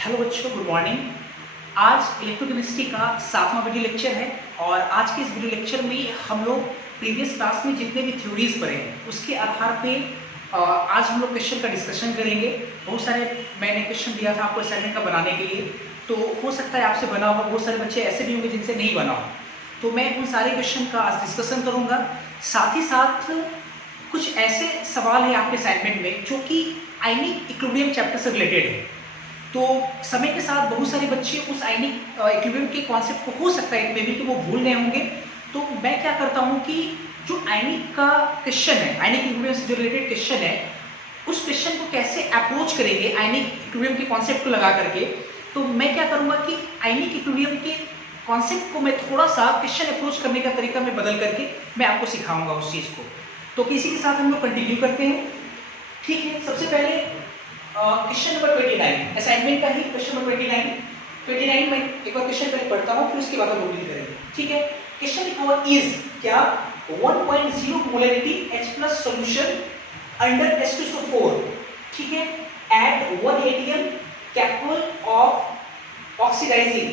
Hello बच्चों, good morning. आज electrochemistry का 7वां वीडियो लेक्चर है और आज के इस वीडियो लेक्चर में हम लोग प्रीवियस क्लास में जितने भी थ्योरीज पढ़े हैं उसके आधार पे आज हम लोग क्वेश्चन का डिस्कशन करेंगे। बहुत सारे मैंने क्वेश्चन दिया था आपको असाइनमेंट का बनाने के लिए, तो हो सकता है आपसे बना हो, बहुत सारे बच्चे ऐसे भी होंगे जिनसे नहीं बना हो, तो मैं उन सारे क्वेश्चन का आज डिस्कशन करूँगा। साथ ही साथ कुछ ऐसे सवाल हैं आपके असाइनमेंट में जो कि आयनिक इक्विलिब्रियम चैप्टर से रिलेटेड है। तो समय के साथ बहुत सारे बच्चे उस आयनिक इक्विलिब्रियम के कॉन्सेप्ट को हो सकता है मे बी कि वो भूल गए होंगे। तो मैं क्या करता हूँ कि जो आयनिक का क्वेश्चन है, आयनिक इक्विलिब्रियम से जो रिलेटेड क्वेश्चन है, उस क्वेश्चन को कैसे अप्रोच करेंगे आयनिक इक्विलिब्रियम के कॉन्सेप्ट को लगा करके। तो मैं क्या करूँगा कि आयनिक इक्विलिब्रियम के कॉन्सेप्ट को मैं थोड़ा सा क्वेश्चन अप्रोच करने का तरीका मैं बदल करके मैं आपको सिखाऊंगा उस चीज़ को। तो किसी के साथ हम लोग कंटिन्यू करते हैं, ठीक है। सबसे पहले क्वेश्चन नंबर 29 असाइनमेंट का ही क्वेश्चन नंबर 29 में एक बार क्वेश्चन पहले पढ़ता हूँ, फिर उसके बाद हम लोग डील करेंगे, ठीक है। क्वेश्चन लिखा हुआ इज क्या 1.0 molarity H+ solution under H2SO4, ठीक है, eight 1 atm capable of oxidizing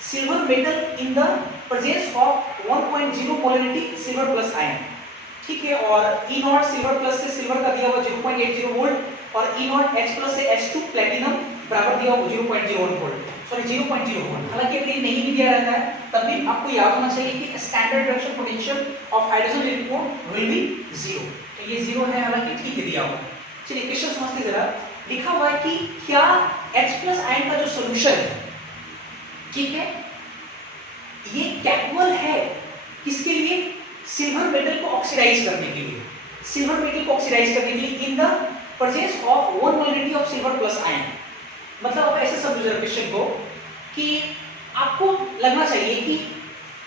silver metal in the presence of 1.0 molarity silver plus ion, ठीक है। और E0 सिल्वर प्लस से सिल्वर का दिया हुआ 0.80 वोल्ट और E0 H+ से H2 प्लेटिनम बराबर दिया हुआ 0.01 वोल्ट, सॉरी 0.01। हालांकि अगर ये नहीं भी दिया रहता है तब भी आपको याद होना चाहिए कि standard reduction potential of hydrogen electron will be 0। तो ये 0 है, हालांकि ठीक है दिया हुआ है। चलिए क्वेश्चन समझते जरा। लिखा हुआ है कि क्या H+ आयन का जो सॉल्यूशन है, ठीक है, ये कैपेबल है किसके लिए? सिल्वर मेटल को ऑक्सीडाइज करने के लिए, सिल्वर मेटल को ऑक्सीडाइज करने के लिए in the presence of 1 molarity of silver plus ion. मतलब आप ऐसे समझो क्वेश्चन को कि आपको लगना चाहिए कि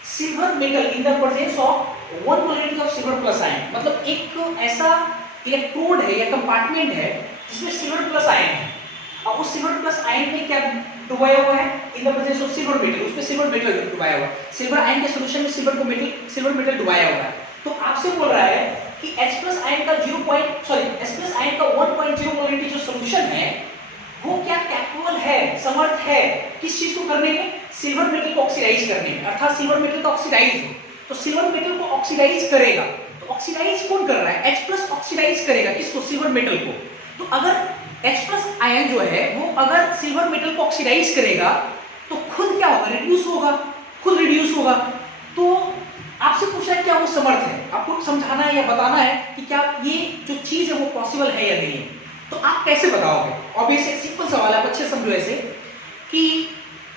silver metal in the presence of 1 molarity of silver plus ion, मतलब एक ऐसा इलेक्ट्रोड है या कंपार्टमेंट है जिसमें सिल्वर प्लस आयन है और उस सिल्वर प्लस आयन में क्या डुबाया हुआ है? In the presence of silver metal, उसमें सिल्वर मेटल डुबाया हुआ है। सिल्वर आयन के सॉल्यूशन में सिल्वर मेटल डुबाया हुआ है। तो आपसे बोल रहा है कि H+ आयन का H+ आयन का 1.0 मोलरिटी जो सॉल्यूशन है वो क्या कैपेबल है, समर्थ है किस चीज को करने में? सिल्वर मेटल को ऑक्सीडाइज करने में। अर्थात सिल्वर मेटल का ऑक्सीडाइज हो तो सिल्वर मेटल को ऑक्सीडाइज करेगा। तो ऑक्सीडाइज कौन कर रहा है? H+ ऑक्सीडाइज करेगा किसको? सिल्वर मेटल को। तो अगर H+ आयन जो है वो अगर सिल्वर मेटल को ऑक्सीडाइज करेगा तो खुद क्या होगा? रिड्यूस होगा, खुद रिड्यूस होगा। तो आपसे पूछा है क्या वो समर्थ है? आपको समझाना है या बताना है कि क्या ये जो चीज है वो पॉसिबल है या नहीं है। तो आप कैसे बताओगे? ऑब्वियस एक सिंपल सवाल है, आप अच्छे समझो ऐसे कि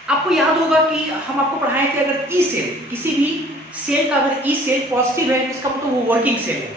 आपको याद होगा कि हम आपको पढ़ाए थे अगर ई सेल, किसी भी सेल का अगर ई सेल पॉजिटिव है इसका मतलब वो वर्किंग सेल है।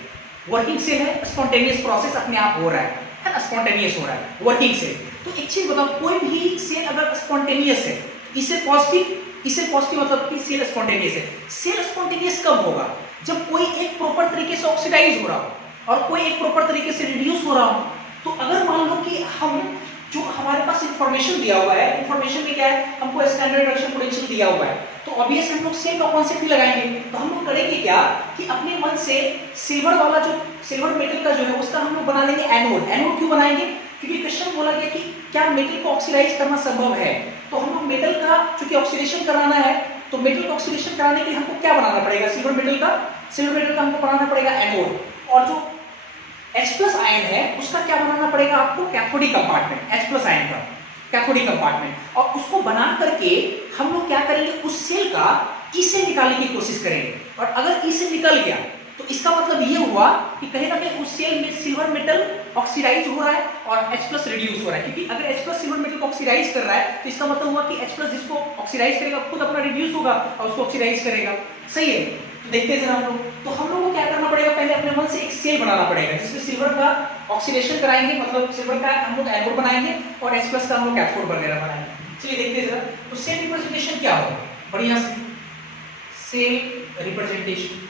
वर्किंग सेल है, स्पॉन्टेनियस प्रोसेस अपने आप हो रहा है ना, स्पॉन्टेनियस हो रहा है वर्किंग सेल। तो एक चीज बताओ, कोई भी सेल अगर स्पॉन्टेनियस है, इसे पॉजिटिव मतलब कि सेल स्पॉन्टेनियस है। सेल स्पॉन्टेनियस कब होगा? जब कोई एक प्रॉपर तरीके से ऑक्सीडाइज हो रहा हो और कोई एक प्रॉपर तरीके से रिड्यूस हो रहा हो। तो अगर मान लो कि हम जो हमारे पास इंफॉर्मेशन दिया हुआ है, इंफॉर्मेशन में क्या है? हमको स्टैंडर्ड रिडक्शन पोटेंशियल दिया हुआ है, तो ऑब्वियसली हम लोग सेल का कॉन्सेप्ट ही लगाएंगे। तो हम लोग करेंगे क्या कि अपने मन से सिल्वर वाला जो सिल्वर मेटल का जो है उसका हम लोग बना लेंगे एनोड। एनोड क्यों बनाएंगे? क्योंकि क्वेश्चन बोला गया कि क्या मेटल को ऑक्सीडाइज करना संभव है। तो हम लोग मेटल का चूंकि ऑक्सीडेशन कराना है तो मेटल को ऑक्सीडेशन कराने के लिए हमको क्या बनाना पड़ेगा? सिल्वर मेटल का हमको बनाना पड़ेगा एनोड। और जो H+ आयन है उसका क्या बनाना पड़ेगा आपको? Cathodic compartment. H+ आयन का कैथोडिक कंपार्टमेंट। और उसको बना करके हम लोग क्या करेंगे? उस सेल का ई से निकालने की कोशिश करेंगे। और अगर ई से निकल गया तो इसका मतलब ये हुआ कि कहीं ना कहीं उस सेल में सिल्वर मेटल ऑक्सीडाइज हो रहा है और H+ रिड्यूस हो रहा है। क्योंकि अगर H+ सिल्वर मेटल को ऑक्सीडाइज कर रहा है तो इसका मतलब हुआ कि H+ जिसको ऑक्सीडाइज करेगा खुद अपना रिड्यूस होगा और उसको ऑक्सीडाइज करेगा। सही है, तो देखते हैं जरा हम लोग। तो हम लोगों को क्या करना पड़ेगा? पहले अपने मन से एक सेल बनाना पड़ेगा जिसमें सिल्वर का ऑक्सीडेशन कराएंगे, मतलब सिल्वर का हम लोग एनोड बनाएंगे और H+ का हम लोग कैथोड वगैरह बनाएंगे। चलिए देखते हैं जरा। तो सेल रिप्रेजेंटेशन क्या होगा? बढ़िया से सेल रिप्रेजेंटेशन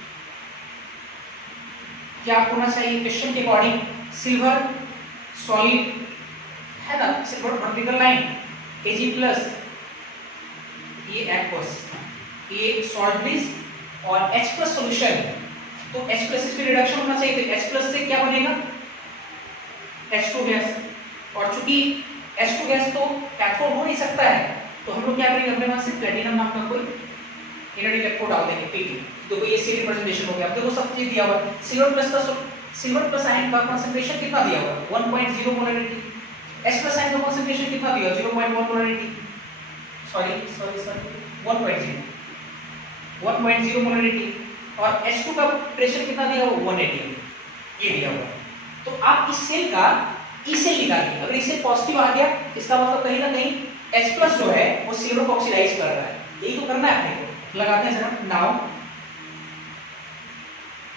क्या होना चाहिए? क्वेश्चन के अकॉर्डिंग सिल्वर सॉलिड है ना, सिल्वर वर्टिकल लाइन Ag+, ये एक्वस, ये सॉल्ट बेस और H+ सॉल्यूशन। तो H+ इसमें रिडक्शन होना चाहिए। तो H+ से क्या बनेगा? H2 gas. और चूंकि H2 गैस तो कैथोड हो नहीं सकता है, तो हम लोग क्या करेंगे, अपने पास से प्लेटिनम नाम का कोई इनर्ट इलेक्ट्रोड डाल देंगे Pt। देखो ये सी रिप्रेजेंटेशन हो गया। अब देखो सब चीज दिया हुआ है। सिल्वर प्लस आयन का कंसंट्रेशन कितना दिया हुआ है, 1.0 मोलरिटी। H प्लस आयन का कंसंट्रेशन कितना दिया हुआ है, 0.1 मोलरिटी। Sorry 1.0 molarity. और H2 का प्रेशर कितना दिया हुआ, 180, ये दिया हुआ। तो आप इस सेल का ई सेल निकालिए। अगर ई सेल पॉजिटिव आ गया, इसका मतलब कहीं ना कहीं H प्लस जो है वो सिल्वर को ऑक्सीडाइज कर रहा है। यही तो करना है अपने को। लगाते हैं जरा, नाउ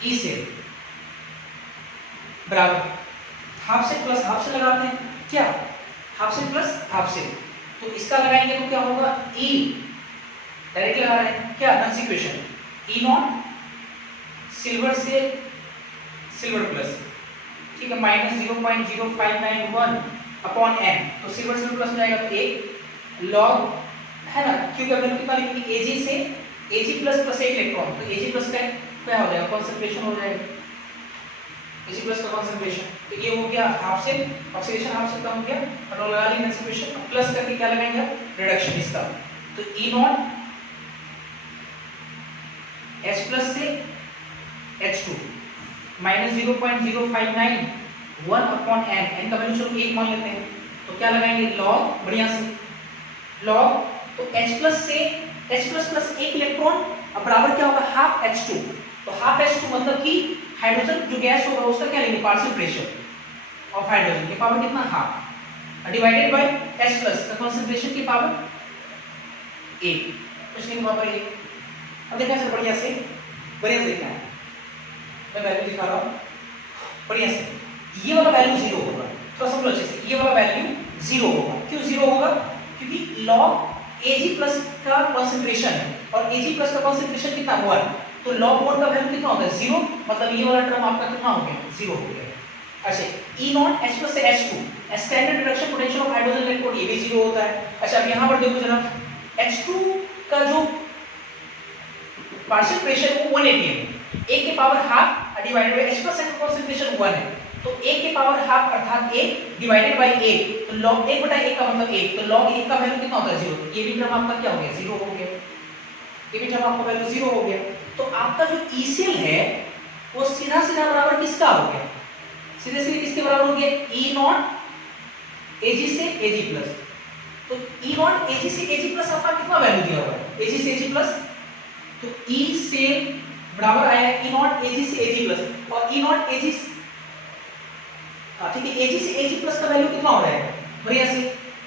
ई सेल बराबर half cell plus half cell लगाते हैं। क्या, half cell plus half cell, तो इसका लगाएंगे तो क्या होगा, ई डायरेक्ट लगा रहे हैं, क्या non equation, E not silver से सिल्वर प्लस, ठीक है, -0.0591 अपॉन n। तो सिल्वर सिल्वर प्लस में जाएगा तो एक लॉग, है ना, क्योंकि अगर कितना लिखेंगे Ag से Ag प्लस प्लस एक इलेक्ट्रॉन, तो Ag प्लस का क्या हो जाएगा, कंसंट्रेशन हो जाएगा, Ag प्लस का कंसंट्रेशन। तो ये हो गया half cell, oxidation half cell का हो गया, और लगा लेंगे इक्वेशन, प्लस करके क्या लगाएंगे, रिडक्शन इसका। तो E नॉट H प्लस से H2 -0.0591 अपॉन n, n का वैल्यू चलो 1 मान लेते हैं। तो क्या लगाएंगे, लॉग, बढ़िया से लॉग, तो H प्लस से H प्लस प्लस एक इलेक्ट्रॉन, अब बराबर क्या होगा, हाफ H2। तो हाफ H2 मतलब कि हाइड्रोजन जो गैस होगा उसका क्या लेंगे, पार्शियल प्रेशर ऑफ हाइड्रोजन की पावर कितना, half, divided by H plus का कंसंट्रेशन की पावर 1, उसकी पावर 1। अब देखा सर बढ़िया से देखना है, मैं वैल्यू दिखा रहा हूँ बढ़िया से। ये वाला वैल्यू 0 होगा, थोड़ा समझो अच्छे से, ये वाला वैल्यू 0 होगा। क्यों 0 होगा, क्योंकि लॉग Ag प्लस का कंसंट्रेशन है, और Ag प्लस का कंसंट्रेशन कितना, 1, तो लॉग 1 का वैल्यू कितना होता है, 0, मतलब ये वाला टर्म आपका कितना हो गया, 0 हो गया। अच्छा, E नॉट H प्लस से H2, standard reduction potential of hydrogen electrode, ये भी 0 होता है। अच्छा, अब यहाँ पर देखो जरा, H2 का जो पार्शियल प्रेशर वो 180 है, 1 के power half divided by H plus का कंसंट्रेशन 1 है, तो 1 के पावर हाफ अर्थात 1 डिवाइडेड बाय 1, तो log 1 बटा 1 का मतलब 1, तो log 1 का वैल्यू कितना होता है, 0। ये भी टर्म आपका क्या हो गया, 0 हो गया, ये भी टर्म आपका वैल्यू 0 हो गया। तो आपका जो ई सेल है वो सीधा सीधा बराबर किसका हो गया, सीधे सीधे किसके बराबर हो गया, E नॉट Ag से Ag प्लस। तो E नॉट Ag से Ag प्लस आपका कितना वैल्यू दिया हुआ है, Ag से Ag प्लस, तो E सेल बराबर आया है E नॉट Ag से Ag प्लस, और E नॉट Ag, ठीक है, Ag से Ag प्लस का वैल्यू कितना हो जाएगा, बढ़िया से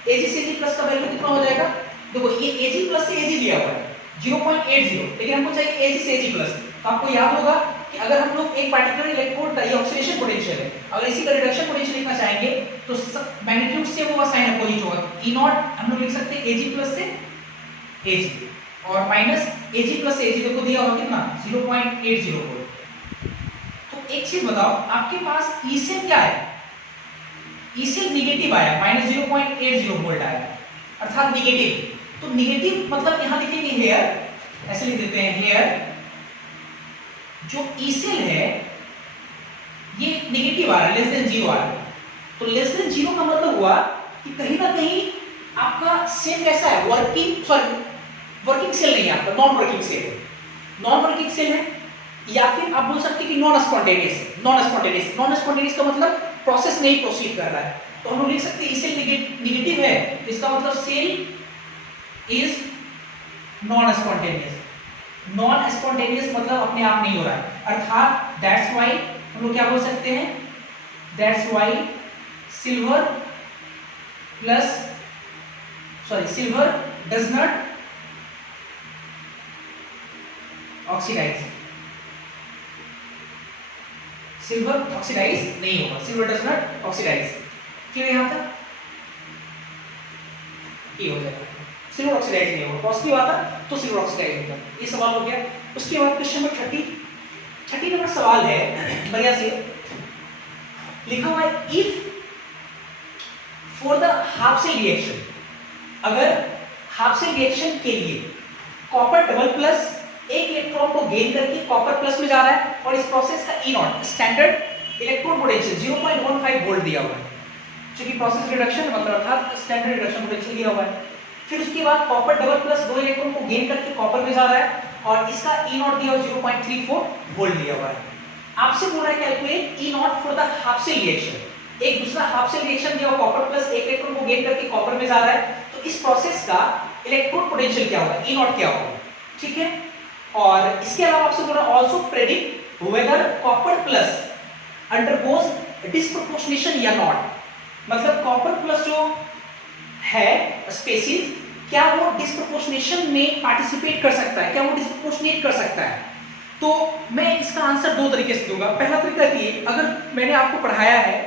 Ag से Ag प्लस का वैल्यू कितना हो जाएगा, देखो ये Ag प्लस से Ag दिया हुआ है 0.80, लेकिन हमको चाहिए Ag से Ag प्लस। तो आपको याद होगा कि अगर हम लोग एक पार्टिकुलर इलेक्ट्रोड का ये ऑक्सीडेशन पोटेंशियल है, अगर इसी का रिडक्शन पोटेंशियल लिखना चाहेंगे तो मैग्नीट्यूड से वो साइन अपोजिट होगा। E नॉट हम लोग लिख सकते हैं Ag प्लस से Ag, और माइनस Ag प्लस से Ag, देखो दिया हुआ कितना 0.80 वोल्ट। तो एक चीज बताओ, आपके पास ई सेल क्या है, ई सेल निगेटिव आया, -0.80 वोल्ट आया, अर्थात निगेटिव। तो निगेटिव मतलब यहां लिखेंगे हेयर, ऐसे लिख देते हैं हेयर, जो ई सेल है ये निगेटिव आ रहा है, लेस देन 0 आ रहा है। तो लेस देन 0 का मतलब हुआ कि कहीं ना कहीं आपका सेल कैसा है, वर्किंग सेल नहीं है आपका, नॉन वर्किंग सेल है, नॉन वर्किंग सेल है, या फिर आप बोल सकते हैं कि नॉन स्पॉन्टेनियस का मतलब प्रोसेस नहीं प्रोसीड कर रहा है। तो हम लोग लिख सकते हैं ई सेल निगेटिव है, इसका मतलब सेल इज नॉन स्पॉन्टेनियस मतलब अपने आप नहीं हो रहा है, अर्थात दैट्स व्हाई हम लोग क्या बोल सकते हैं, that's why silver does not oxidise, silver oxidise नहीं होगा, सिल्वर डज नॉट ऑक्सीडाइज। क्यों यहां तक ये हो जाएगा, सिल्वर ऑक्सीडाइज नहीं होगा, पॉजिटिव आता तो सिल्वर ऑक्सीडाइज होगा। ये सवाल हो गया। उसके बाद क्वेश्चन नंबर 30 नंबर सवाल है, बढ़िया से लिखा हुआ है, if for the half cell reaction, अगर हाफ सेल रिएक्शन के लिए कॉपर डबल प्लस एक इलेक्ट्रॉन को गेन करके कॉपर प्लस में जा रहा है, और इस प्रोसेस का E nought standard electron potential 0.15 volt दिया हुआ है, चूंकि प्रोसेस रिडक्शन मतलब अर्थात स्टैंडर्ड रिडक्शन पोटेंशियल दिया हुआ है। फिर उसके बाद कॉपर डबल प्लस 2 इलेक्ट्रॉन को गेन करके कॉपर में जा रहा है और इसका ई नॉट दिया हुआ 0.34 वोल्ट दिया हुआ है। आपसे बोल रहा है calculate E nought for the half cell reaction. एक दूसरा हाफ सेल रिएक्शन दिया हुआ कॉपर प्लस 1 इलेक्ट्रॉन को गेन करके कॉपर में जा रहा है, तो इस प्रोसेस का इलेक्ट्रॉन पोटेंशियल क्या होगा, ई नॉट क्या होगा, ठीक है। और इसके अलावा आपसे बोल रहा है also predict whether copper plus undergoes disproportionation या नॉट, मतलब कॉपर प्लस जो है स्पेसीज क्या वो डिस्प्रोपोर्शनेशन में पार्टिसिपेट कर सकता है, क्या वो डिस्प्रोपोर्शनेट कर सकता है। तो मैं इसका आंसर दो तरीके से दूंगा। पहला तरीका ये, अगर मैंने आपको पढ़ाया है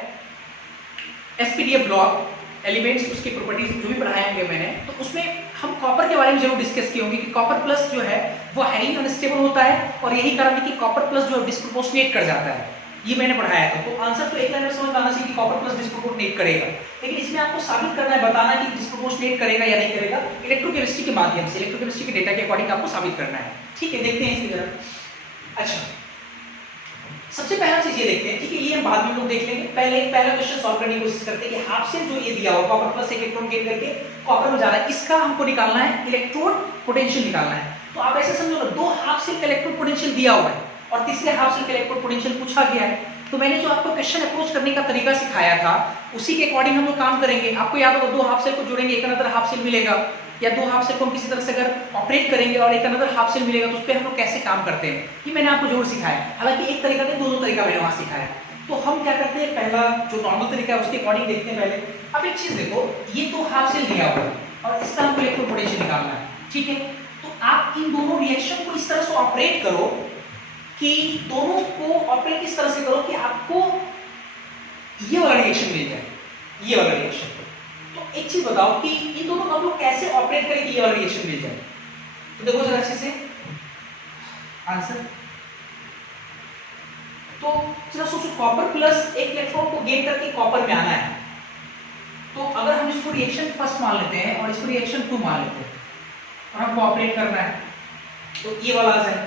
एसपीडीएफ ब्लॉक एलिमेंट्स उसकी प्रॉपर्टीज जो भी पढ़ाए होंगे मैंने, तो उसमें हम कॉपर के बारे में जरूर डिस्कस किए होंगे कि कॉपर प्लस जो है वो हाईली अनस्टेबल होता है और यही कारण है कि कॉपर प्लस जो है डिस्प्रोपोर्शनेट कर जाता है, ये मैंने पढ़ाया था। तो आंसर तो एक लाइन में समझ आना चाहिए कि कॉपर प्लस डिस्प्रोपोर्शनेट करेगा, लेकिन इसमें आपको साबित करना है, बताना है कि डिस्प्रोपोर्शनेट करेगा या नहीं करेगा, इलेक्ट्रोकेमिस्ट्री के माध्यम से, इलेक्ट्रोकेमिस्ट्री के डेटा के अकॉर्डिंग आपको साबित करना है, ठीक है। देखते हैं इसकी तरफ। अच्छा, सबसे पहला चीज ये देखते हैं, ठीक है, ये हम बाद में लोग देख लेंगे। पहला क्वेश्चन सॉल्व करने की कोशिश करते हैं कि हाफ सेल जो ये दिया हुआ कॉपर प्लस एक इलेक्ट्रॉन गेन करके कॉपर में जा रहा है, इसका हमको निकालना है इलेक्ट्रोड पोटेंशियल निकालना है। तो आप ऐसे समझो ना, दो हाफ सेल का इलेक्ट्रोड पोटेंशियल दिया हुआ है और तीसरे हाफ सेल का इलेक्ट्रोड पोटेंशियल पूछा गया है। तो मैंने जो आपको क्वेश्चन अप्रोच करने का तरीका सिखाया था उसी के अकॉर्डिंग हम लोग काम करेंगे। आपको याद होगा, दो हाफ सेल को जोड़ेंगे एक अनदर हाफ सेल मिलेगा, या दो हाफ सेल को हम किसी तरह से अगर ऑपरेट करेंगे और एक अनदर हाफ सेल मिलेगा, तो उस पर हम लोग कैसे काम करते हैं, ये मैंने आपको जरूर सिखाया। हालांकि एक तरीका नहीं, दो तरीका मैंने वहां सिखाया। तो हम क्या करते हैं, पहला जो नॉर्मल तरीका है उसके अकॉर्डिंग देखते हैं पहले। अब एक चीज देखो, ये दो हाफ सेल दिया हुआ है और इसका हमको इलेक्ट्रोड पोटेंशियल निकालना है, ठीक है। तो आप इन दोनों रिएक्शन को इस तरह से ऑपरेट करो कि दोनों को ऑपरेट इस तरह से करो कि आपको ये वाला रिएक्शन मिल जाए, ये वाला रिएक्शन। तो एक चीज बताओ कि इन दोनों को हम लोग कैसे ऑपरेट करें कि ये वाला रिएक्शन मिल जाए। तो देखो जरा अच्छे से आंसर। तो चलो सोचो, कॉपर प्लस एक इलेक्ट्रॉन को गेन करके कॉपर में आना है। तो अगर हम इसको रिएक्शन फर्स्ट मान लेते हैं और इसको रिएक्शन 2 मान लेते हैं और हमको ऑपरेट करना है, तो ये वाला आ जाए।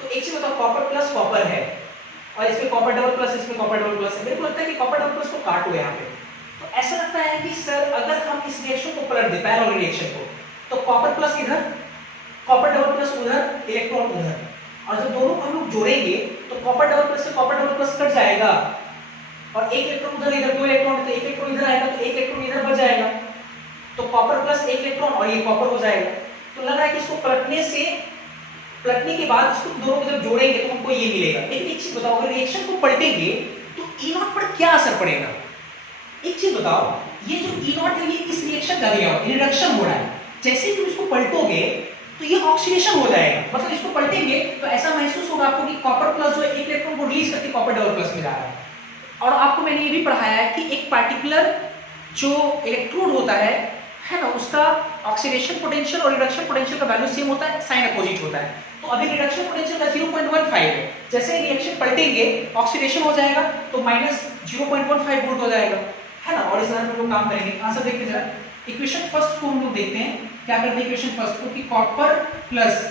तो एक चीज बताओ, कॉपर प्लस कॉपर है और इसमें कॉपर डबल प्लस, इसमें कॉपर डबल प्लस है। मेरे को लगता है कि कॉपर डबल प्लस को काटो यहाँ पे। तो ऐसा लगता है कि सर अगर हम इस रिएक्शन को पलट दें, पैरेलल रिएक्शन को, तो कॉपर प्लस इधर, कॉपर डबल प्लस उधर, इलेक्ट्रॉन उधर, और जब दोनों को हम लोग जोड़ेंगे तो कॉपर डबल प्लस से कॉपर डबल प्लस कट जाएगा और एक इलेक्ट्रॉन उधर, इधर दो इलेक्ट्रॉन, तो एक इलेक्ट्रॉन इधर आएगा तो एक इलेक्ट्रॉन इधर बच जाएगा, तो कॉपर प्लस एक इलेक्ट्रॉन और ये कॉपर हो जाएगा। तो लग रहा है कि इसको पलटने के बाद इसको दोनों को जब जोड़ेंगे तो हमको ये मिलेगा। लेकिन एक चीज बताओ, अगर रिएक्शन को पलटेंगे तो ई नॉट पर क्या असर पड़ेगा। एक चीज बताओ, ये जो ई नॉट है ये इस रिएक्शन का दिया हुआ रिडक्शन हो रहा है, जैसे ही तुम इसको पलटोगे तो ये ऑक्सीडेशन हो जाएगा। मतलब इसको पलटेंगे तो ऐसा महसूस होगा आपको कि कॉपर प्लस जो एक इलेक्ट्रॉन को रिलीज करके कॉपर डबल प्लस में जा रहा है। और आपको मैंने ये भी पढ़ाया है कि एक पार्टिकुलर जो इलेक्ट्रोड होता है ना, उसका ऑक्सीडेशन पोटेंशियल और रिडक्शन पोटेंशियल का वैल्यू सेम होता है, साइन अपोजिट होता है। तो अभी रिडक्शन पोटेंशियल का 0.15 है, जैसे रिएक्शन पलटेंगे ऑक्सीडेशन हो जाएगा तो माइनस 0.15 वोल्ट हो जाएगा, है ना। और इस तरह हम लोग काम करेंगे। आंसर देखते जरा, इक्वेशन फर्स्ट को हम लोग देखते हैं क्या करते हैं। इक्वेशन फर्स्ट को कि कॉपर प्लस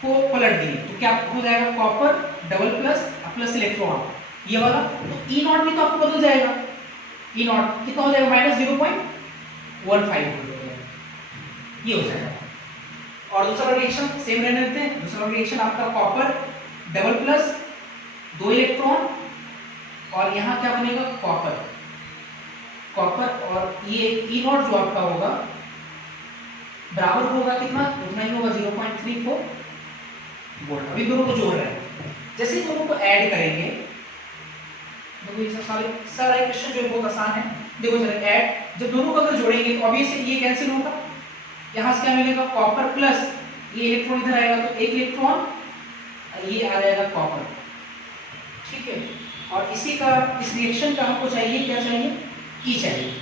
को पलट दिए तो क्या हो जाएगा, copper double plus plus electron ये वाला, तो ई नॉट भी तो आपको बदल जाएगा। ई नॉट कितना हो जाएगा, माइनस 0.15 वोल्ट हो जाएगा, ये हो जाएगा। और दूसरा रिएक्शन सेम रहने देते हैं। दूसरा रिएक्शन आपका कॉपर डबल प्लस 2 इलेक्ट्रॉन और यहाँ क्या बनेगा, कॉपर और ये ई नॉट जो आपका होगा बराबर होगा कितना, उतना ही होगा 0.34 वोल्ट। अभी दोनों को जोड़ रहे हैं, जैसे ही दोनों को ऐड करेंगे, देखो ये सारा क्वेश्चन जो है बहुत आसान है। देखो जरा ऐड, जब दोनों को अगर जोड़ेंगे तो ऑब्वियसली ये कैंसिल होगा, यहाँ से क्या मिलेगा, कॉपर प्लस ये इलेक्ट्रॉन इधर आएगा तो एक इलेक्ट्रॉन, ये आ जाएगा कॉपर, ठीक है। और इसी का इस रिएक्शन का हमको चाहिए, क्या चाहिए, ई चाहिए,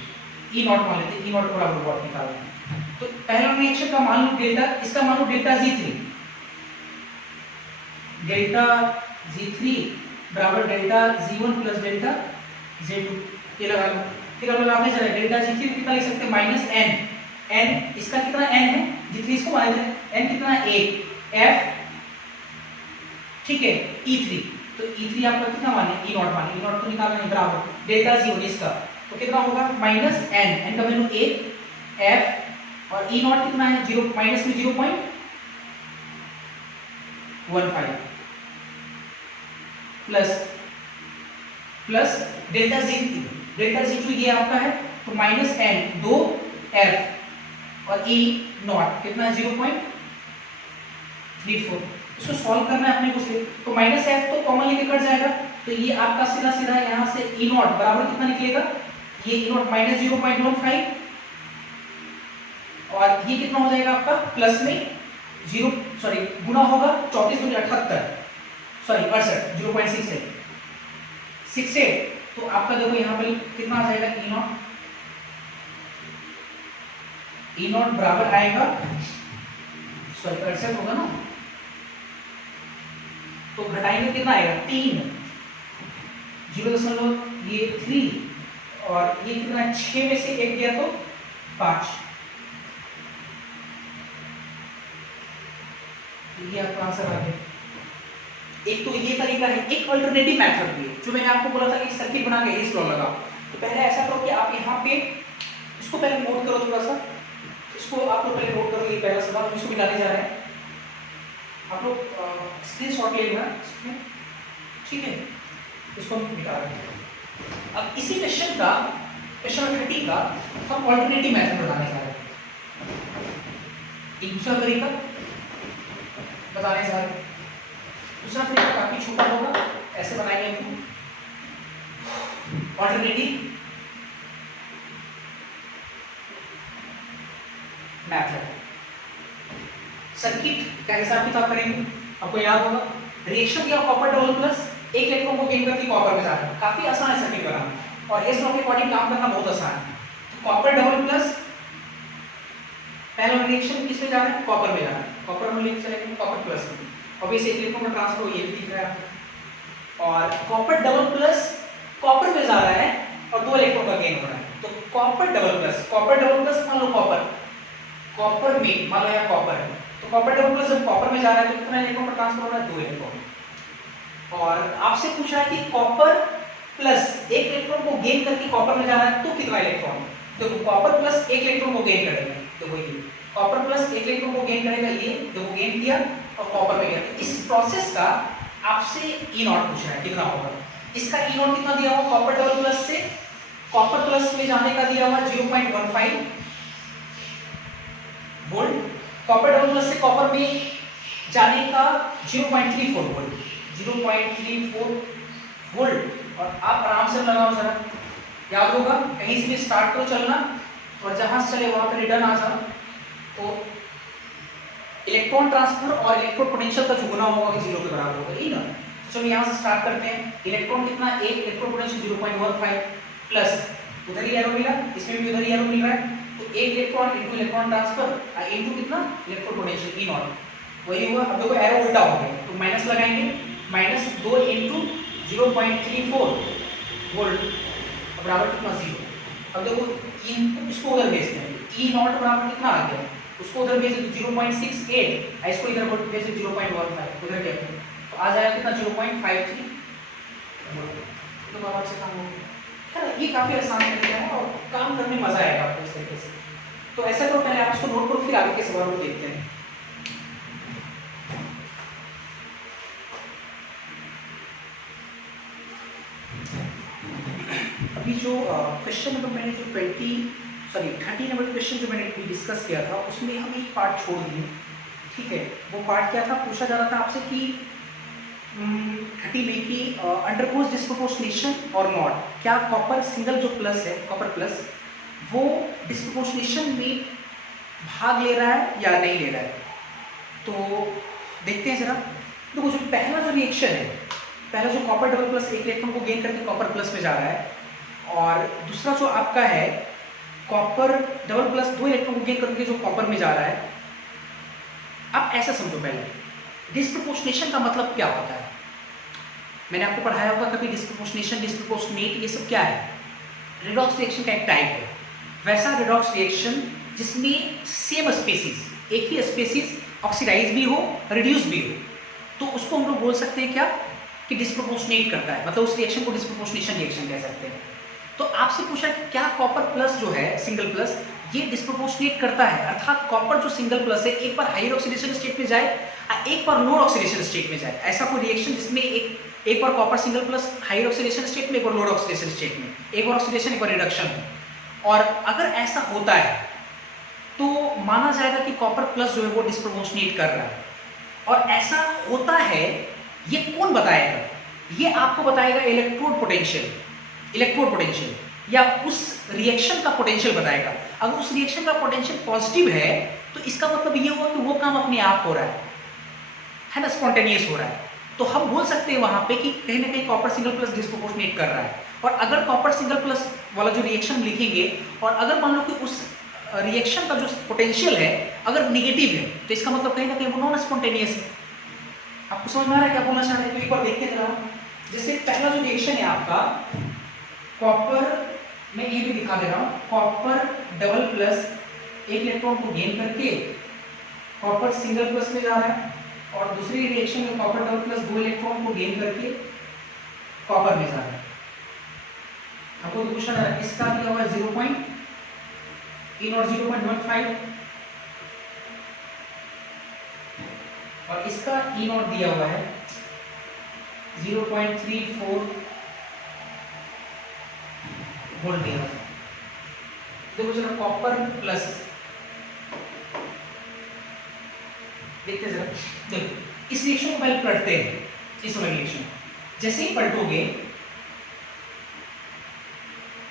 ई नॉट मान लेते हैं, ई नॉट बराबर वोल्ट निकालना है। तो पहला रिएक्शन का मान लो डेल्टा, इसका मान लो डेल्टा G3, डेल्टा G3 बराबर delta G1 plus delta Z2, ये लगा लो। फिर हम लगाते हैं डेल्टा G3 कितना लिख सकते हैं, माइनस n, इसका कितना n है, G3 इसको मान लेते हैं, n कितना है 1, F, ठीक है, E3, तो E3 आपका कितना माने, E नॉट माने, E नॉट तो निकालना है बराबर डेल्टा G1 इसका, तो तो कितना होगा माइनस एन, एन का वैल्यू 1, एफ और ई नॉट कितना है 0, माइनस में 0.15 plus plus delta G, delta G जो ये आपका है तो माइनस एन 2 एफ और ई नॉट कितना है 0.34। इसको सॉल्व करना है अपने को से, तो माइनस एफ तो कॉमन लेके कट जाएगा, तो ये आपका सीधा सीधा यहाँ से ई नॉट बराबर कितना निकलेगा, ये ई नॉट माइनस 0.15 और ये कितना हो जाएगा आपका प्लस में 0 सॉरी गुना होगा 34 दूनी 78 सॉरी 68 0.68 तो आपका देखो यहाँ पर कितना आ जाएगा ई नॉट बराबर आएगा सॉरी 68 होगा ना, तो घटाएंगे कितना आएगा 3 0.3 और ये कितना 6 में से 1 गया तो 5, ये आपका आंसर आ गया। एक तो ये तरीका है, एक अल्टरनेटिव मेथड भी है जो मैंने आपको बोला था कि सर्किट बना के इस लॉ लगाओ। तो पहले ऐसा करो कि आप यहाँ पे इसको पहले नोट करो, थोड़ा सा इसको आप लोग पहले नोट करो, ये पहला सवाल हम इसको मिलाने जा रहे हैं, आप लोग स्क्रीनशॉट ले लेना इसमें, ठीक है, इसको हम मिटा रहे हैं। अब इसी क्वेश्चन का क्वेश्चन 30 का हम अल्टरनेटिव मेथड बनाने जा रहे हैं, एक दूसरा तरीका बताने जा रहे हैं। दूसरा तरीका काफी छोटा होगा, ऐसे बनाएंगे हम अल्टरनेटिव मेथड। सर्किट का हिसाब किताब करेंगे, आपको याद होगा रिएक्शन या कॉपर डबल प्लस एक इलेक्ट्रॉन को गेन करके कॉपर में जाना है, काफी आसान है सर्किट बनाना और हेस लॉ के अकॉर्डिंग काम करना बहुत आसान है। तो कॉपर डबल प्लस पहला रिएक्शन किस में जाना है, कॉपर में जाना है, कॉपर में लेके चलेंगे कॉपर प्लस में, ऑब्वियसली एक इलेक्ट्रॉन का ट्रांसफर हो, ये भी दिख रहा है आपको, और कॉपर डबल प्लस कॉपर में जा रहा है और 2 इलेक्ट्रॉन का गेन हो रहा है। तो कॉपर डबल प्लस मान लो कॉपर में मान लो यहाँ कॉपर है, तो कॉपर डबल प्लस जब कॉपर में जा रहा है तो कितना इलेक्ट्रॉन का ट्रांसफर हो रहा है, 2 इलेक्ट्रॉन। और आपसे पूछा है कि कॉपर प्लस एक इलेक्ट्रॉन को गेन करके कॉपर में जा रहा है तो कितना इलेक्ट्रॉन, देखो कॉपर प्लस एक इलेक्ट्रॉन को गेन करेगा, देखो ये कॉपर प्लस एक इलेक्ट्रॉन को गेन करेगा, ये देखो गेन किया और कॉपर में गया। इस प्रोसेस का आपसे ई नॉट पूछ रहा है कितना होगा, इसका ई नॉट कितना दिया हुआ, कॉपर डबल प्लस से कॉपर प्लस में जाने का दिया हुआ 0.15 वोल्ट, कॉपर डबल प्लस से कॉपर में जाने का 0.34 वोल्ट, 0.34 वोल्ट। और आप आराम से लगाओ जरा, याद होगा कहीं से भी स्टार्ट करो चलना और जहां से चले वहां पर रिटर्न आ जाओ। तो इलेक्ट्रॉन ट्रांसफर और इलेक्ट्रोड पोटेंशियल का जो गुना होगा कि 0 के बराबर होगा, यही ना। तो चलो यहाँ से स्टार्ट करते हैं, इलेक्ट्रॉन कितना 1, इलेक्ट्रोड पोटेंशियल 0.15 प्लस उधर ही एरो मिला, इसमें भी उधर ही एरो मिल रहा है, तो 1 electron into electron transfer into कितना इलेक्ट्रोड पोटेंशियल ई नॉट, वही हुआ। अब देखो एरो उल्टा हो गया तो माइनस लगाएंगे, -2 इनटू 0.34 वोल्ट बराबर कितना 0। अब देखो इसको उधर भेजते हैं, ई नॉट बराबर कितना आ गया, उसको उधर भेजे तो 0.68, इसको इधर भेजे 0.15, उधर गया तो आ जाएगा कितना 0.53 तो बराबर से काम हो गया। ये काफी आसान तरीका है और काम करने में मजा आएगा आपको इस तरीके से। तो ऐसा करो पहले आप इसको नोट करो, फिर आगे के सवालों को देखते हैं। अभी जो क्वेश्चन नंबर मैंने जो 30 नंबर क्वेश्चन जो मैंने डिस्कस किया था उसमें हम एक पार्ट छोड़ दिए, ठीक है। वो पार्ट क्या था, पूछा जा रहा था आपसे कि 30 में कि अंडरगोज डिस्प्रोपोर्शनेशन और नॉट, क्या कॉपर सिंगल जो प्लस है कॉपर प्लस वो डिस्प्रोपोर्शनेशन में भाग ले रहा है या नहीं ले रहा है। तो देखते हैं जरा। देखो जो पहला जो रिएक्शन है, पहला जो कॉपर डबल प्लस एक इलेक्ट्रॉन को गेन करके कॉपर प्लस में जा रहा है, और दूसरा जो आपका है कॉपर डबल प्लस 2 इलेक्ट्रॉन को गेन करके जो कॉपर में जा रहा है। अब ऐसा समझो, पहले डिस्प्रोपोर्शनेशन का मतलब क्या होता है, मैंने आपको पढ़ाया होगा कभी डिस्प्रोपोर्शनेशन, डिस्प्रोपोर्शनेट, ये सब क्या है, रेडॉक्स रिएक्शन का एक टाइप है। वैसा रेडॉक्स रिएक्शन जिसमें सेम स्पेसीज, एक ही स्पेसीज ऑक्सीडाइज भी हो रिड्यूस भी हो, तो उसको हम लोग बोल सकते हैं क्या कि डिस्प्रोपोर्शनेट करता है, मतलब उस रिएक्शन को डिस्प्रोपोर्शनेशन रिएक्शन कह सकते हैं। तो आपसे पूछा कि क्या कॉपर प्लस जो है सिंगल प्लस ये डिस्प्रोपोर्शनेट करता है, अर्थात कॉपर जो सिंगल प्लस है एक बार हायर ऑक्सीडेशन स्टेट में जाए और एक बार लोअर ऑक्सीडेशन स्टेट में जाए। ऐसा कोई रिएक्शन जिसमें एक बार copper single plus higher oxidation state में, एक बार लोअर ऑक्सीडेशन स्टेट में, एक बार ऑक्सीडेशन एक बार रिडक्शन हो। और अगर ऐसा होता है तो माना जाएगा कि कॉपर प्लस जो है वो डिस्प्रोपोर्शनेट कर रहा है। और ऐसा होता है ये कौन बताएगा? ये आपको बताएगा इलेक्ट्रोड पोटेंशियल, इलेक्ट्रोड पोटेंशियल या उस रिएक्शन का पोटेंशियल बताएगा। अगर उस रिएक्शन का पोटेंशियल पॉजिटिव है तो इसका मतलब ये हुआ कि वो काम अपने आप हो रहा है ना, स्पॉन्टेनियस हो रहा है। तो हम बोल सकते हैं वहां पे कि कहीं ना कहीं कॉपर सिंगल प्लस डिस्प्रोपोर्शनेट कर रहा है। और अगर कॉपर सिंगल प्लस वाला जो रिएक्शन लिखेंगे और अगर मान लो कि उस रिएक्शन का जो पोटेंशियल है अगर निगेटिव है तो इसका मतलब कहीं ना कहीं वो नॉन स्पॉन्टेनियस है। आपको समझ में आ रहा है क्या बोलना चाह रहे हैं? तो एक बार देखते जरा। जैसे पहला जो रिएक्शन है आपका कॉपर, मैं ये भी दिखा दे रहा हूं, कॉपर डबल प्लस एक इलेक्ट्रॉन को गेन करके कॉपर सिंगल प्लस में जा रहा है और दूसरी रिएक्शन में कॉपर डबल प्लस दो इलेक्ट्रॉन को गेन करके कॉपर में जा रहा है। आपको तो पूछा है इसका दिया हुआ है 0.15 और इसका ई नॉट दिया हुआ है 0.34 वोल्ट दिया हुआ है। देखो जरा कॉपर प्लस देखते जरा, देखो इस रिएक्शन को पहले पलटते हैं। इस वाले रिएक्शन जैसे ही पलटोगे,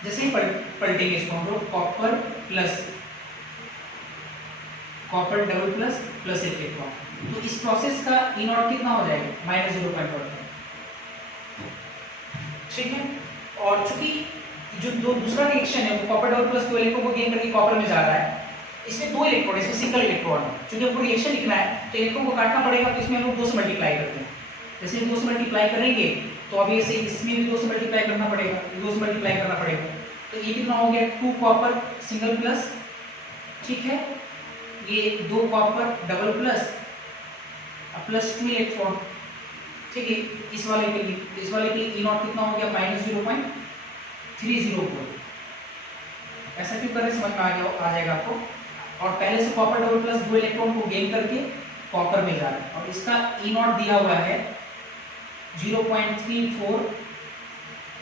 जैसे ही पलटेंगे इसको हम लोग copper plus copper double plus plus एक इलेक्ट्रॉन, तो इस प्रोसेस का ई नॉट कितना हो जाएगा -0.15, ठीक है। और चूंकि जो दूसरा रिएक्शन है वो कॉपर डबल प्लस दो इलेक्ट्रॉन को गेन करके कॉपर में जा रहा है, इसमें दो इलेक्ट्रॉन, इसमें सिंगल इलेक्ट्रॉन है। चूंकि हमको रिएक्शन लिखना है तो इलेक्ट्रॉन को काटना पड़ेगा, तो इसमें हम लोग 2 से मल्टीप्लाई करते हैं। जैसे 2 से मल्टीप्लाई करेंगे तो अभी ऐसे इसमें भी 2 से मल्टीप्लाई करना पड़ेगा, 2 से मल्टीप्लाई करना पड़ेगा। तो ये कितना हो गया 2 कॉपर सिंगल प्लस, ठीक है, ये 2 copper double plus plus 2 electron, ठीक है। इस वाले के लिए ई नॉट कितना हो गया -0.30 वोल्ट। ऐसा क्यों करें समझ में आ जाएगा आपको। और पहले से कॉपर डबल प्लस दो इलेक्ट्रॉन को गेन करके कॉपर में जा रहा है और इसका ई नॉट दिया हुआ है 0.34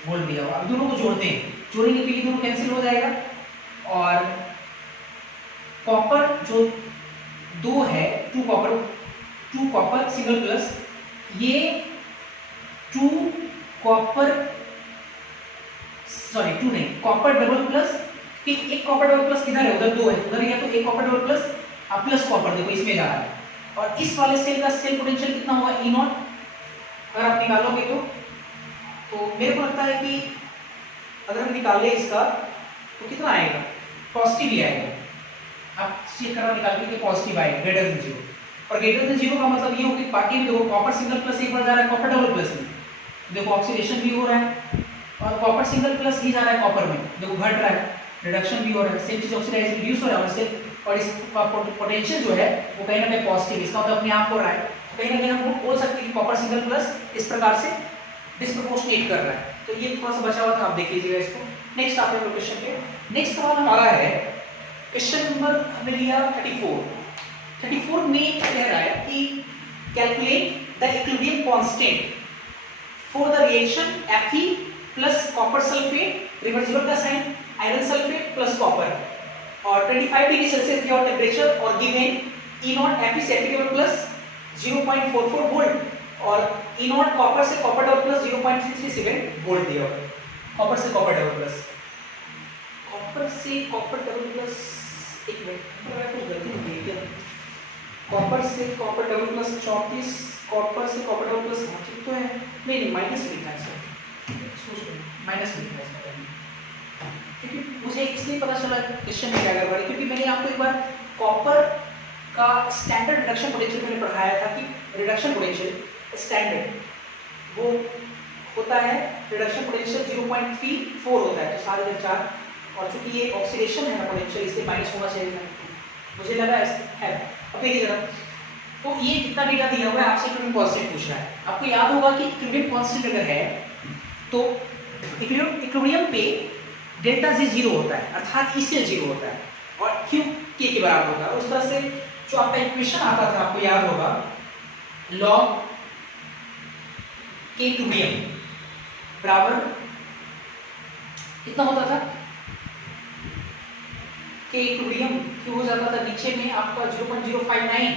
वोल्ट दिया हुआ। अब दोनों को जोड़ते हैं, जोड़ेंगे तो ये दोनों कैंसिल हो जाएगा और कॉपर जो 2 है 2 कॉपर सिंगल प्लस, ये 2 कॉपर सॉरी 2 नहीं कॉपर डबल प्लस, एक कॉपर डबल प्लस किधर है, उधर 2 है, उधर या तो एक copper double plus plus copper, देखो इसमें जा रहा है। और इस वाले सेल का सेल पोटेंशियल कितना होगा ई नॉट, अगर आप निकालोगे तो मेरे को लगता है कि अगर हम निकाले इसका तो कितना आएगा, पॉजिटिव ही आएगा। आप चेक करो निकाल के पॉजिटिव आएगा ग्रेटर देन 0, और ग्रेटर देन 0 का मतलब ये हो कि बाकी भी देखो कॉपर सिंगल प्लस एक बार जा रहा है कॉपर डबल प्लस में, देखो ऑक्सीडेशन भी हो रहा है, और कॉपर सिंगल प्लस भी जा रहा है कॉपर में, देखो घट रहा है, रिडक्शन भी हो रहा है, सेम चीज ऑक्सीडाइज रिड्यूस हो रहा है उससे, और इसका पोटेंशियल जो है वो कहीं ना कहीं पॉजिटिव, इसका मतलब अपने आप हो रहा है। कहीं ना कहीं हम बोल सकते हैं कि कॉपर सिंगल प्लस इस प्रकार से डिस्प्रोपोर्शनेट कर रहा है। तो ये थोड़ा सा बचा हुआ था, आप देख लीजिएगा इसको। नेक्स्ट आते हैं क्वेश्चन पे। नेक्स्ट सवाल हमारा है क्वेश्चन नंबर हमने लिया 34 में कह रहा है कि calculate the equilibrium constant for the reaction Fe plus copper sulphate, reversible का sign, iron sulphate plus copper, और 25 डिग्री सेल्सियस दिया टेम्परेचर और गिवन ई नॉट Fe सेटिकेबल प्लस 0.44 वोल्ट और ई नॉट कॉपर से कॉपर डबल प्लस 0.337 वोल्ट दिया हुआ है। कॉपर से कॉपर डबल प्लस, कॉपर से कॉपर डबल प्लस, एक मिनट कुछ गलती हो गई क्या, कॉपर से कॉपर डबल प्लस 34, कॉपर से कॉपर डबल प्लस ठीक तो है, नहीं माइनस लिखना है सर, माइनस लिखना है सर, क्योंकि मुझे इसलिए पता चला क्वेश्चन में क्या गड़बड़ है, क्योंकि मैंने आपको एक बार कॉपर का स्टैंडर्ड रिडक्शन पोटेंशियल मैंने पढ़ाया था कि रिडक्शन पोटेंशियल स्टैंडर्ड वो होता है, रिडक्शन पोटेंशियल 0.34 होता है, तो 4 और चूंकि ये ऑक्सीडेशन है ना पोटेंशियल, इसलिए माइनस होना चाहिए, मुझे लगा है। अब देखिए जरा, तो ये कितना डेटा दिया हुआ है, आपसे इक्विलिब्रियम कांस्टेंट पूछ रहा है। आपको याद होगा कि इक्विलिब्रियम कांस्टेंट अगर है तो इक्विलिब्रियम पे डेल्टा जी जीरो होता है, अर्थात ईसीएल जीरो होता है और क्यू के बराबर होता है। उस तरह से जो आपका इक्वेशन आता था आपको याद होगा, लॉग के टू डी एम बराबर कितना होता था, के टू डी एम क्यों हो जाता था नीचे में आपका 0.059,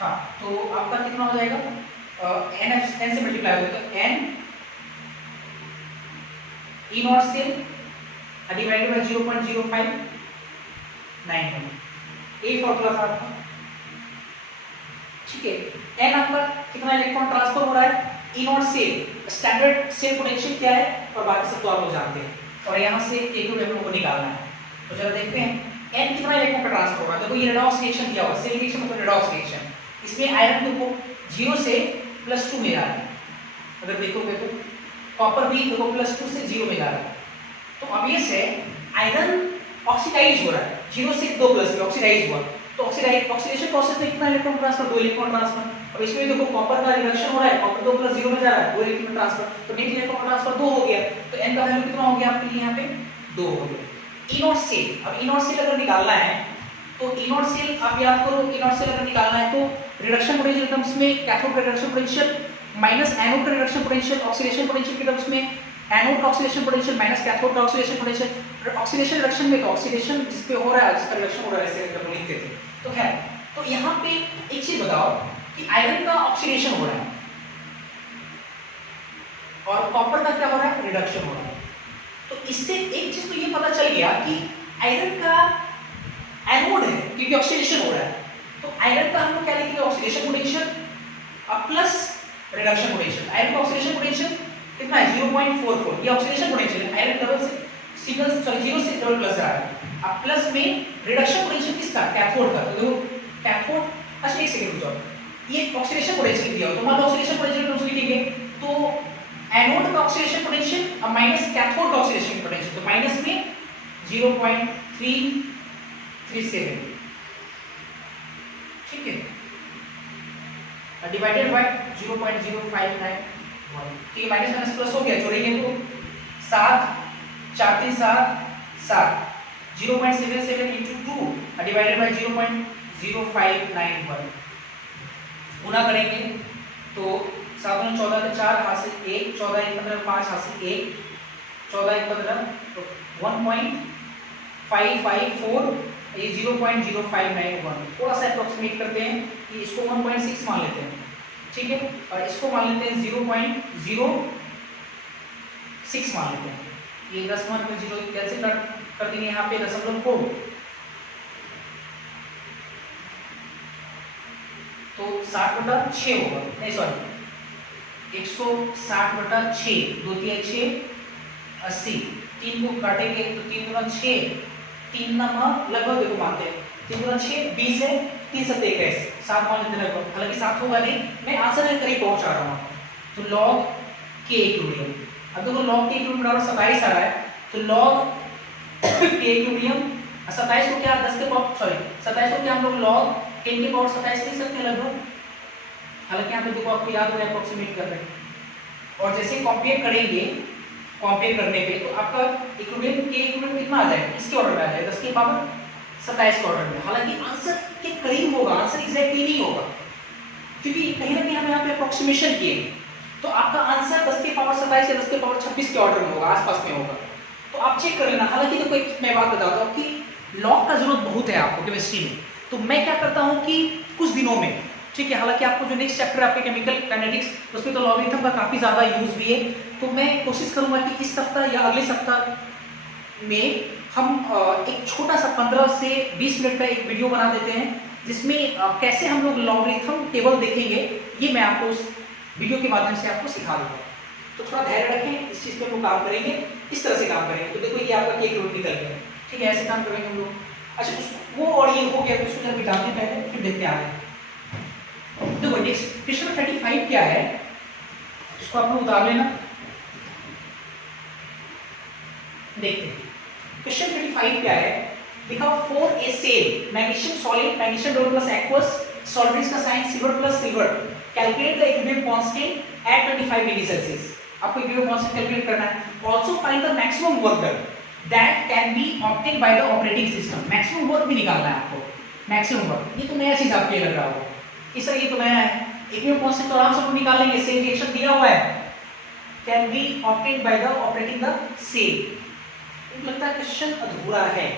हाँ तो आपका कितना हो जाएगा, एन से मल्टीप्लाई होगा तो N E not cell divided by 0.059, ये फॉर्मूला था आपका, ठीक है। एन आपका कितना इलेक्ट्रॉन ट्रांसफर हो रहा है, E not cell, standard cell potential क्या है और बाकी सब तो आप लोग जानते हैं, और यहाँ से ए टू डेम को निकालना है। तो चलो देखते हैं एन कितना इलेक्ट्रॉन का ट्रांसफर होगा। देखो ये रेडॉक्स रिएक्शन दिया हुआ, सेल रिएक्शन मतलब रेडॉक्स रिएक्शन, इसमें आयरन देखो 0 से +2 में जा रहा है, अगर देखोगे तो कॉपर भी देखो +2 से 0 में जा रहा है। तो ऑब्वियस है आयरन ऑक्सीडाइज हो रहा है, 0 से 2 प्लस में ऑक्सीडाइज हुआ, तो ऑक्सीडेशन प्रोसेस में कितना इलेक्ट्रॉन ट्रांसफर, 2 इलेक्ट्रॉन ट्रांसफर। अब इसमें देखो कॉपर का रिडक्शन हो रहा है, कॉपर 2 + 0 में जा रहा है, 2 इलेक्ट्रॉन ट्रांसफर, तो नेट इलेक्ट्रॉन ट्रांसफर 2 हो गया, तो n का वैल्यू कितना हो गया आपके लिए यहाँ पे 2 हो गया। ई नॉट सेल, अब ई नॉट सेल अगर निकालना है तो ई नॉट सेल आप याद करो, ई नॉट सेल अगर निकालना है तो रिडक्शन पोटेंशियल टर्म्स में कैथोड का रिडक्शन पोटेंशियल माइनस एनोड का रिडक्शन पोटेंशियल, ऑक्सीडेशन पोटेंशियल के टर्म्स में एनोड का ऑक्सीडेशन पोटेंशियल माइनस कैथोड का ऑक्सीडेशन पोटेंशियल। ऑक्सीडेशन रिडक्शन में तो ऑक्सीडेशन जिस पे हो रहा है, जिसका रिडक्शन हो रहा है, ऐसे हम लिखते थे तो है। तो यहाँ पे एक चीज बताओ कि आयरन का ऑक्सीडेशन हो रहा है और कॉपर का क्या हो रहा है, रिडक्शन हो रहा है। तो इससे एक चीज तो ये पता चल गया कि आयरन का एनोड है क्योंकि ऑक्सीडेशन हो रहा है, तो आयरन का हम लोग क्या लिखेंगे, oxidation potential plus reduction potential. Iron का ऑक्सीडेशन पोटेंशियल कितना है 0.44, ये ऑक्सीडेशन पोटेंशियल है, आयरन डबल से सिंगल सॉरी 0 से डबल प्लस आ रहा है। अब प्लस में रिडक्शन पोटेंशियल किसका, कैथोड का, तो देखो कैथोड, अच्छा एक सेकंड रुक जाओ, ये ऑक्सीडेशन पोटेंशियल दिया हो तो मान लो ऑक्सीडेशन पोटेंशियल टर्म्स लिखेंगे तो एनोड का ऑक्सीडेशन पोटेंशियल अब माइनस कैथोड का ऑक्सीडेशन पोटेंशियल, तो माइनस में 0.337, ठीक है, डिवाइडेड बाय 0.0591, ठीक है, माइनस माइनस प्लस हो गया, जोड़ेंगे तो 7 4 3 7 7, 0.77 into 2 डिवाइडेड बाय 0.0591, गुना करेंगे तो 7 × 14 के 4 हासिल 1, 14 × 15 5 हासिल 1, 14 × 15 तो 1.554, ये 0.0591, थोड़ा सा अप्रोक्सीमेट करते हैं कि इसको 1.6 मान लेते हैं, ठीक है, और इसको मान लेते हैं 0.06 मान लेते हैं। ये 10 मान में 0 कैसे कर देंगे, यहाँ पे दशमलव को तो 60/6 होगा, नहीं सॉरी 160/6, 2 3 6 80, 3 को काटेंगे तो 3 × 6 3 लगभग देखो मानते हैं 3 × 6 20 है, 3 7 21, 7 मान लेते हैं लगभग, हालांकि 7 होगा नहीं, मैं आंसर के करीब पहुंच आ रहा हूँ। तो लॉग के क्यूबियम, अब देखो लॉग के क्यूबियम बराबर 27 आ रहा है, तो लॉग के क्यूबियम 27 को क्या 10 के पावर सॉरी 27 को क्या हम लोग लॉग 10 के पावर 27 लिख सकते हैं लगभग, हालांकि यहाँ पे देखो आपको याद हो रहा है अप्रोक्सीमेट कर रहे हैं, और जैसे कंपेयर करेंगे, कंपेयर करने पे तो आपका इक्विवेलेंट के इक्विवेलेंट कितना आ जाएगा, इसके ऑर्डर में आ जाएगा 10 के पावर 27 के ऑर्डर में, हालांकि आंसर के करीब होगा, आंसर एग्जैक्टली नहीं होगा क्योंकि कहीं ना कहीं हम यहाँ पे अप्रोक्सीमेशन किए, तो आपका आंसर 10 के पावर 27 या 10 के पावर 26 के ऑर्डर में होगा, आसपास में होगा, तो आप चेक कर लेना। हालांकि देखो एक मैं बात बताता हूँ कि लॉग का जरूरत बहुत है आपको केमिस्ट्री में, तो मैं क्या करता हूँ कि कुछ दिनों में, ठीक है, हालांकि आपको जो नेक्स्ट चैप्टर आपके केमिकल काइनेटिक्स उसमें तो लॉगरिथम का काफ़ी ज़्यादा यूज भी है, तो मैं कोशिश करूंगा कि इस सप्ताह या अगले सप्ताह में हम एक छोटा सा 15 से 20 मिनट का एक वीडियो बना देते हैं जिसमें कैसे हम लोग लॉगरिथम टेबल देखेंगे, ये मैं आपको उस वीडियो के माध्यम से आपको सिखा दूंगा। तो थोड़ा धैर्य रखें, इस चीज़ पे हम लोग काम करेंगे, इस तरह से काम करेंगे। तो देखो ये आपका केक रोड निकल गया, ठीक है, ऐसे काम करेंगे हम लोग। अच्छा वो और ये हो गया, उसको जब मिटाते हैं पहले फिर देखते हैं आगे। देखो नेक्स्ट क्वेश्चन 35 क्या है, इसको आप लोग उतार लेना, देखते हैं क्वेश्चन 35 क्या है। दिखाओ for a cell magnesium solid magnesium double plus aqueous solvents का sign silver plus silver, calculate the equilibrium constant at 25 degree Celsius. आपको इक्विलिब्रियम कांस्टेंट कैलकुलेट करना है, also find the maximum work done. That can be obtain by the operating system. Maximum work भी निकालना है आपको, maximum work. ये तो नया चीज आपको लग रहा होगा, इस तरह ये तो नया है। इक्विलिब्रियम कांस्टेंट तो आराम से हम निकालेंगे, सेम रिएक्शन दिया हुआ है, can be obtain by the operating the same. लगता है क्वेश्चन अधूरा है,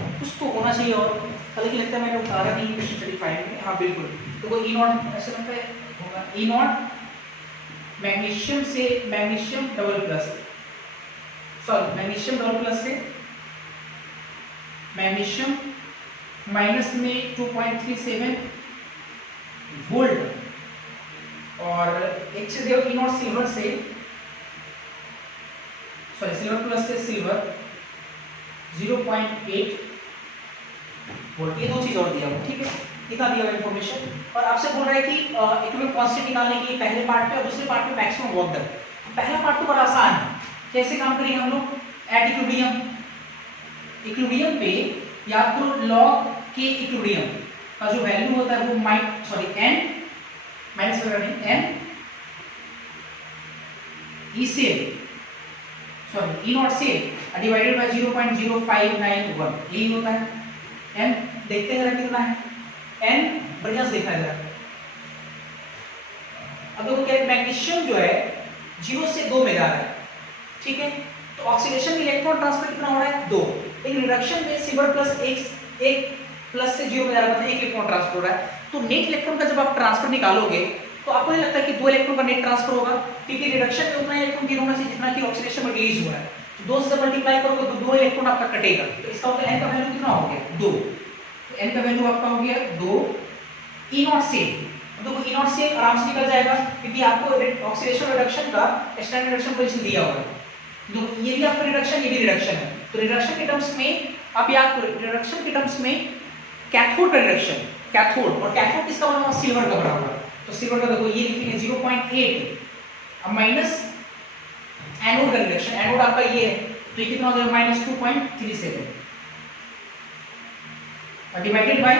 कुछ तो होना चाहिए और, हालांकि लगता है मैंने उतारा नहीं क्वेश्चन 35 में। हाँ बिल्कुल, तो वो ई नॉट ऐसे लगता है होगा, ई नॉट मैग्नीशियम से magnesium double plus, sorry magnesium double plus से मैग्नीशियम माइनस में 2.37 वोल्ट, और एक से दिया ई नॉट सिल्वर से, सॉरी सिल्वर प्लस से सिल्वर 0.8 वोल्ट। ये दो चीज और दिया हुआ, ठीक है, इतना दिया हुआ इंफॉर्मेशन। और आपसे बोल रहा है कि इक्विलिब्रियम कांस्टेंट निकालने के लिए पहले पार्ट पे और दूसरे पार्ट पे मैक्सिमम वर्क डन। पहला पार्ट तो बड़ा आसान है, कैसे काम करेंगे हम लोग, एट इक्विलिब्रियम, इक्विलिब्रियम पे याद करो लॉग के इक्विलिब्रियम का जो वैल्यू होता है वो n माइनस वगैरह नहीं, n ई से सॉरी ई नॉट से डिवाइडेड बाय 0.0591, यही होता है। n देखते हैं कितना है, n बढ़िया से देखना है जरा। अब देखो क्या मैग्नीशियम जो है 0 से 2 में जा रहा है, ठीक है, तो ऑक्सीडेशन में इलेक्ट्रॉन ट्रांसफर कितना हो रहा है 2, लेकिन रिडक्शन में सिल्वर प्लस 1 प्लस से 0 में जा रहा है, 1 इलेक्ट्रॉन ट्रांसफर हो रहा है। तो नेट इलेक्ट्रॉन का जब आप ट्रांसफर निकालोगे तो आपको नहीं लगता कि 2 इलेक्ट्रॉन का नेट ट्रांसफर होगा, क्योंकि रिडक्शन में उतना इलेक्ट्रॉन गेन होना चाहिए जितना कि ऑक्सीडेशन में रिलीज हुआ है। तो 2 से मल्टीप्लाई करोगे तो 2 इलेक्ट्रॉन आपका कटेगा, तो इसका मतलब n का वैल्यू कितना हो गया 2, तो n का वैल्यू आपका हो गया 2 ई नॉट से। देखो ई नॉट से आराम से निकल जाएगा, क्योंकि आपको ऑक्सीडेशन रिडक्शन का स्टैंडर्ड रिडक्शन पोजीशन दिया हुआ है। देखो ये भी आपका रिडक्शन, ये भी रिडक्शन है, तो रिडक्शन के टर्म्स में आप याद करो, रिडक्शन के टर्म्स में कैथोड का रिडक्शन, कैथोड, और कैथोड किसका बना हुआ, सिल्वर का बना हुआ है, तो सिल्वर का देखो ये लिखेंगे 0.8, अब माइनस एनोड का रिडक्शन, एनोड आपका ये है, तो ये कितना हो जाएगा -2.37 डिवाइडेड बाय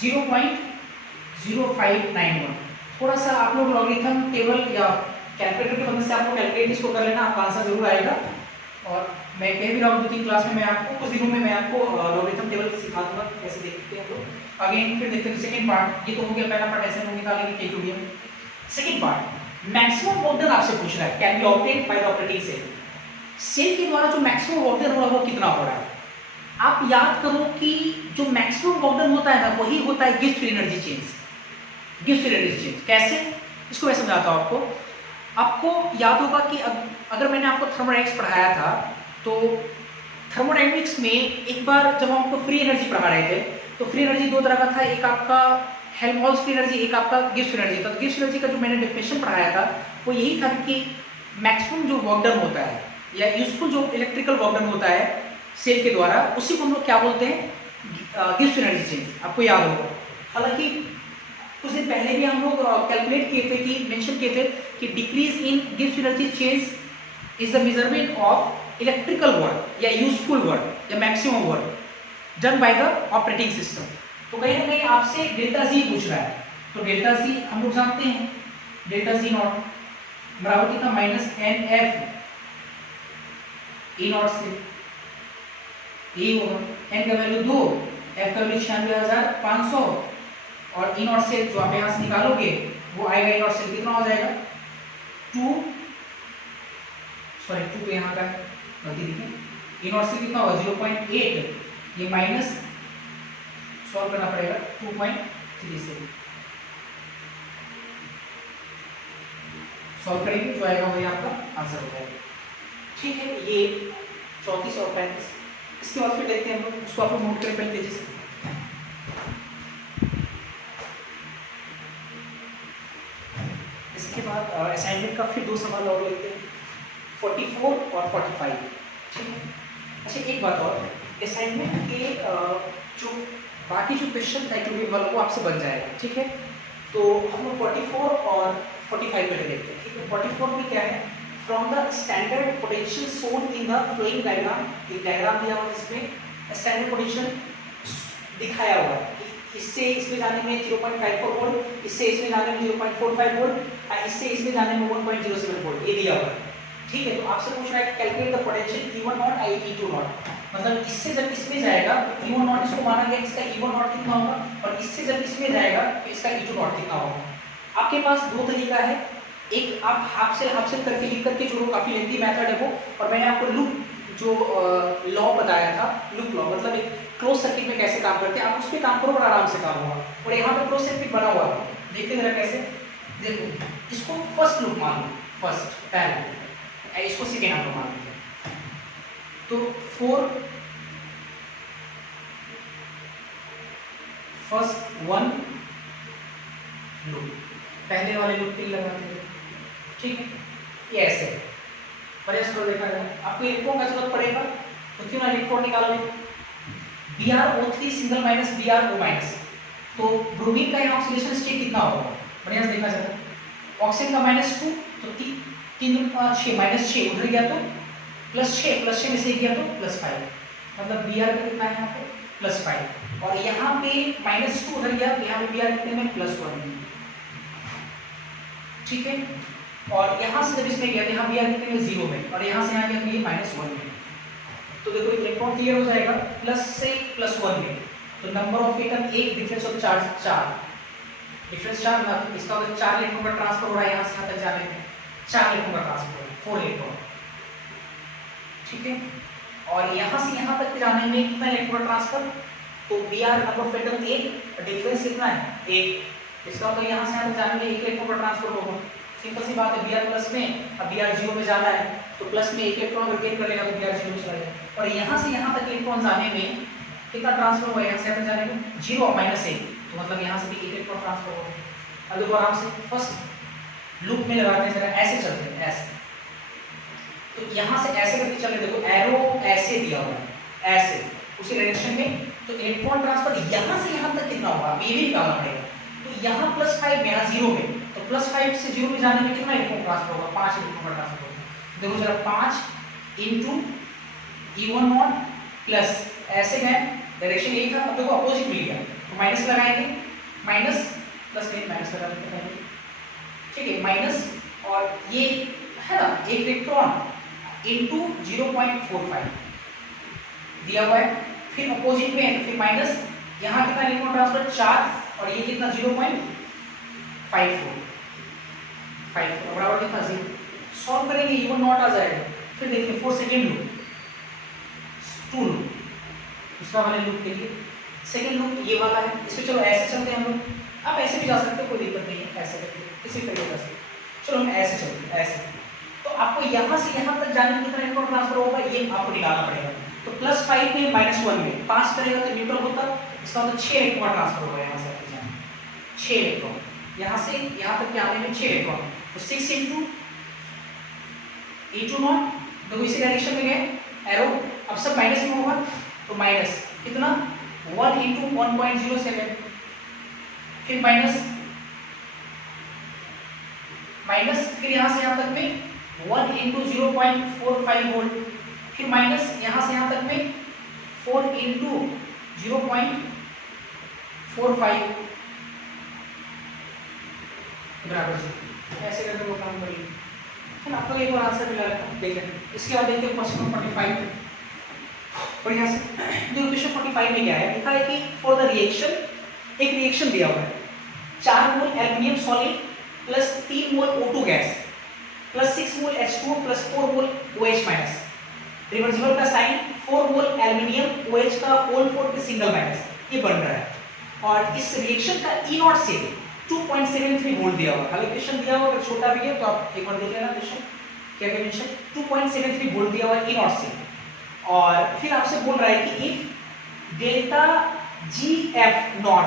0.0591। थोड़ा सा आप लोग लॉगरिथम टेबल या कैलकुलेटर की मदद से आपको कैलकुलेट इसको कर लेना, आपका आंसर जरूर आएगा। और मैं कह भी रहा हूँ 2-3 क्लास में मैं आपको कुछ दिनों में मैं आपको लॉगरिथम टेबल सिखा दूंगा कैसे देखते हैं हम लोग। अगेन फिर देखते हैं सेकंड पार्ट, ये तो हो गया पहला पार्ट, ऐसे हम निकालेंगे equilibrium. Second part maximum work done आपसे पूछ रहा है, can be obtained by the operating cell. Cell के द्वारा जो मैक्सिमम वर्क डन हो रहा है वो कितना हो रहा है। आप याद करो कि जो मैक्सिमम वर्क डन होता है ना वही होता है Gibbs free energy change. Gibbs free energy change कैसे, इसको मैं समझाता हूँ आपको। आपको याद होगा कि अगर मैंने आपको थर्मोडायनेमिक्स पढ़ाया था तो थर्मोडायनेमिक्स में एक बार जब हम आपको फ्री एनर्जी पढ़ा रहे थे तो फ्री एनर्जी दो तरह का था, एक आपका हेल्महोल्ट्ज फ्री एनर्जी, एक आपका गिब्स फ्री एनर्जी था। तो गिब्स एनर्जी का जो मैंने डेफिनेशन पढ़ाया था वो यही था कि मैक्सिमम जो वर्क डन होता है या यूजफुल जो इलेक्ट्रिकल वर्क डन होता है सेल के द्वारा, उसी को हम लोग क्या बोलते हैं, गिब्स एनर्जी चेंज। आपको याद होगा, हालांकि कुछ दिन पहले भी हम लोग कैलकुलेट किए थे कि मेंशन किए थे कि decrease in Gibbs energy change is the measurement of electrical work या यूजफुल वर्क या maximum work done by the operating system. तो कहीं ना कहीं आपसे डेल्टा जी पूछ रहा है, तो डेल्टा जी हम लोग जानते हैं, डेल्टा जी नॉट बराबर कितना -NF ई नॉट से ये होगा, n का वैल्यू 2, f का वैल्यू 96,500 और ई नॉट से जो आप यहाँ से निकालोगे वो आएगा, ई नॉट से कितना हो जाएगा 2 पे यहाँ का गलती देखिए, ई नॉट से कितना होगा 0.8, ये माइनस सॉल्व करना पड़ेगा 2.37 सॉल्व करेंगे जो आएगा वही आपका आंसर हो जाएगा। ठीक है, ये 34 और 35। इसके बाद फिर देखते हैं हम लोग, उसको आप लोग नोट करें पहले तेजी से। इसके बाद असाइनमेंट का फिर 2 सवाल और लेते हैं, 44 और 45। ठीक है, अच्छा एक बात और, असाइनमेंट के जो बाकी जो क्वेश्चन था इक्विलिब्रियम वाला वो आपसे बन जाएगा। ठीक है, तो हम लोग 44 और 45 में देखते हैं। ठीक है, 44 में क्या है, from the standard potential shown in the following diagram, एक डायग्राम दिया हुआ जिसमें स्टैंडर्ड पोटेंशियल दिखाया हुआ है, इससे इसमें जाने में 0.54 वोल्ट, इससे इसमें जाने में 0.45 वोल्ट और इससे इसमें जाने में 1.07 वोल्ट, ये दिया हुआ है। ठीक है, तो आपसे पूछ रहा है calculate the potential E1 not I E2 not, मतलब इससे जब इसमें जाएगा तो E1 नॉट इसको माना गया, इसका E1 नॉट कितना होगा, और इससे जब इसमें जाएगा तो इसका E2 नॉट कितना होगा। आपके पास दो तरीका है, एक आप हाफ से करके लिख करके जोड़ो, काफी लेंथी मेथड है वो, और मैंने आपको लूप जो लॉ बताया था, लूप लॉ मतलब एक क्लोज सर्किट में कैसे काम करते हैं, आप उस पर काम करो और आराम से काम होगा। और यहाँ पे क्लोज सर्किट बना हुआ है, देखते जरा कैसे, देखो इसको फर्स्ट लूप मान लो, फर्स्ट पहला, इसको सेकेंड आप मान लीजिए, तो 4 फर्स्ट 1 लूप, पहले वाले लूप के लिए लगाते हैं, ठीक है, ये ऐसे है। पर इसको देखा जाए आपको इलेक्ट्रॉन का जरूरत पड़ेगा, तो क्यों ना इलेक्ट्रॉन निकालोगे, BrO3 single minus BrO minus, तो ब्रोमीन का यहाँ ऑक्सीडेशन स्टेट कितना होगा, बढ़िया से देखा जाए, ऑक्सीजन का -2, तो 3 6 -6 उधर गया तो +6 में से गया तो +5, मतलब Br का कितना है यहाँ पे +5, और यहाँ पे -2 उधर गया तो यहाँ पे Br कितने में +1, ठीक है, और यहाँ से जब इसमें गया तो यहाँ Br कितने में 0 में, और यहाँ से यहाँ गया तो ये -1 में, तो देखो इलेक्ट्रॉन क्लियर हो जाएगा प्लस से +1 में, तो number of atom 1, difference of charge 4, difference 4 ना, इसका मतलब 4 इलेक्ट्रॉन का ट्रांसफर हो रहा है यहाँ से यहाँ तक जाने में, 4 इलेक्ट्रॉन का ट्रांसफर, 4 इलेक्ट्रॉन, ठीक है, और यहाँ से यहाँ तक जाने में कितना इलेक्ट्रॉन ट्रांसफर, तो Br number of atom 1, difference कितना है 1, इसका तो यहाँ से यहाँ तक जाने में 1 इलेक्ट्रॉन का ट्रांसफर होगा, सिंपल सी बात है, Br प्लस में, अब Br 0 में जाना है तो प्लस में 1 इलेक्ट्रॉन अगर गेन कर लेगा तो Br 0 में चला जाएगा, और यहाँ से यहाँ तक इलेक्ट्रॉन जाने में कितना ट्रांसफर हुआ, यहाँ से यहाँ तक जाने में 0 और -1, तो मतलब यहाँ से भी 1 इलेक्ट्रॉन ट्रांसफर होगा। अब देखो आराम से फर्स्ट लूप में लगाते हैं, जरा ऐसे चलते हैं, ऐसे, तो यहाँ से ऐसे करके चले, देखो एरो ऐसे दिया हुआ है, ऐसे उसी डायरेक्शन में, तो इलेक्ट्रॉन ट्रांसफर यहाँ से यहाँ तक कितना होगा, ये भी निकालना पड़ेगा, तो यहाँ +5 में, यहाँ 0 में, तो +5 से 0 में जाने में कितना इलेक्ट्रॉन ट्रांसफर होगा, 5 इलेक्ट्रॉन का ट्रांसफर होगा, देखो जरा 5 × E1 नॉट प्लस, ऐसे गए, डायरेक्शन यही था, अब देखो अपोजिट मिल गया, तो माइनस लगाएंगे, माइनस प्लस में माइनस लगा देंगे, ठीक है, माइनस, और ये है ना 1 इलेक्ट्रॉन × 0.45 दिया हुआ है, फिर अपोजिट में है तो फिर माइनस, यहाँ कितना इलेक्ट्रॉन ट्रांसफर 4, और ये कितना 0.54 बराबर कितना 0, सॉल्व करेंगे E1 नॉट आ जाएगा, फिर देखिए 4 सेकेंड लूप, 2 लूप, दूसरा वाले लूप के लिए सेकेंड लूप ये वाला है, इसमें चलो ऐसे चलते हैं हम लोग, आप ऐसे भी जा सकते हो, कोई दिक्कत नहीं है, ऐसे करके किसी तरीके से, चलो हम ऐसे चलते हैं, ऐसे, तो आपको यहाँ से यहाँ तक जाने में कितना इलेक्ट्रॉन ट्रांसफर होगा, ये आपको निकालना पड़ेगा, तो +5 में -1 में 5 करेगा तो न्यूट्रल होता, इसका मतलब 6 इलेक्ट्रॉन ट्रांसफर होगा यहाँ से, 6 इलेक्ट्रॉन, यहाँ से यहाँ तक के आने में 6 इलेक्ट्रॉन, तो 6 × E2 नॉट, देखो इसी डायरेक्शन में गए एरो, अब सब माइनस में होगा, तो माइनस कितना 1 × 1.07, फिर माइनस, फिर यहाँ से यहाँ तक में 1 × 0.45 वोल्ट, फिर माइनस यहाँ से यहाँ तक में 4 × 0.45 बराबर से, ऐसे करके वो काम करिए, फिर आपको एक बार आंसर मिला है, देखें इसके बाद देखते हैं क्वेश्चन 45, और यहाँ से जो क्वेश्चन 45 में क्या है, लिखा है कि फॉर द रिएक्शन, एक रिएक्शन दिया हुआ है, 4 मोल एल्युमिनियम सॉलिड प्लस 3 मोल O2 गैस प्लस 6 मोल H2O प्लस 4 मोल OH माइनस, रिवर्सिबल का साइन 4 मोल एल्युमिनियम OH का होल 4 पे सिंगल माइनस, ये बन रहा है, और इस रिएक्शन का E नॉट से 2.73 वोल्ट दिया हुआ, खाली क्वेश्चन दिया हुआ, अगर छोटा भी है तो आप एक बार देख लेना क्वेश्चन, क्या क्या क्वेश्चन, 2.73 वोल्ट दिया हुआ है E नॉट से, और फिर आपसे बोल रहा है कि इफ डेल्टा GF नॉट,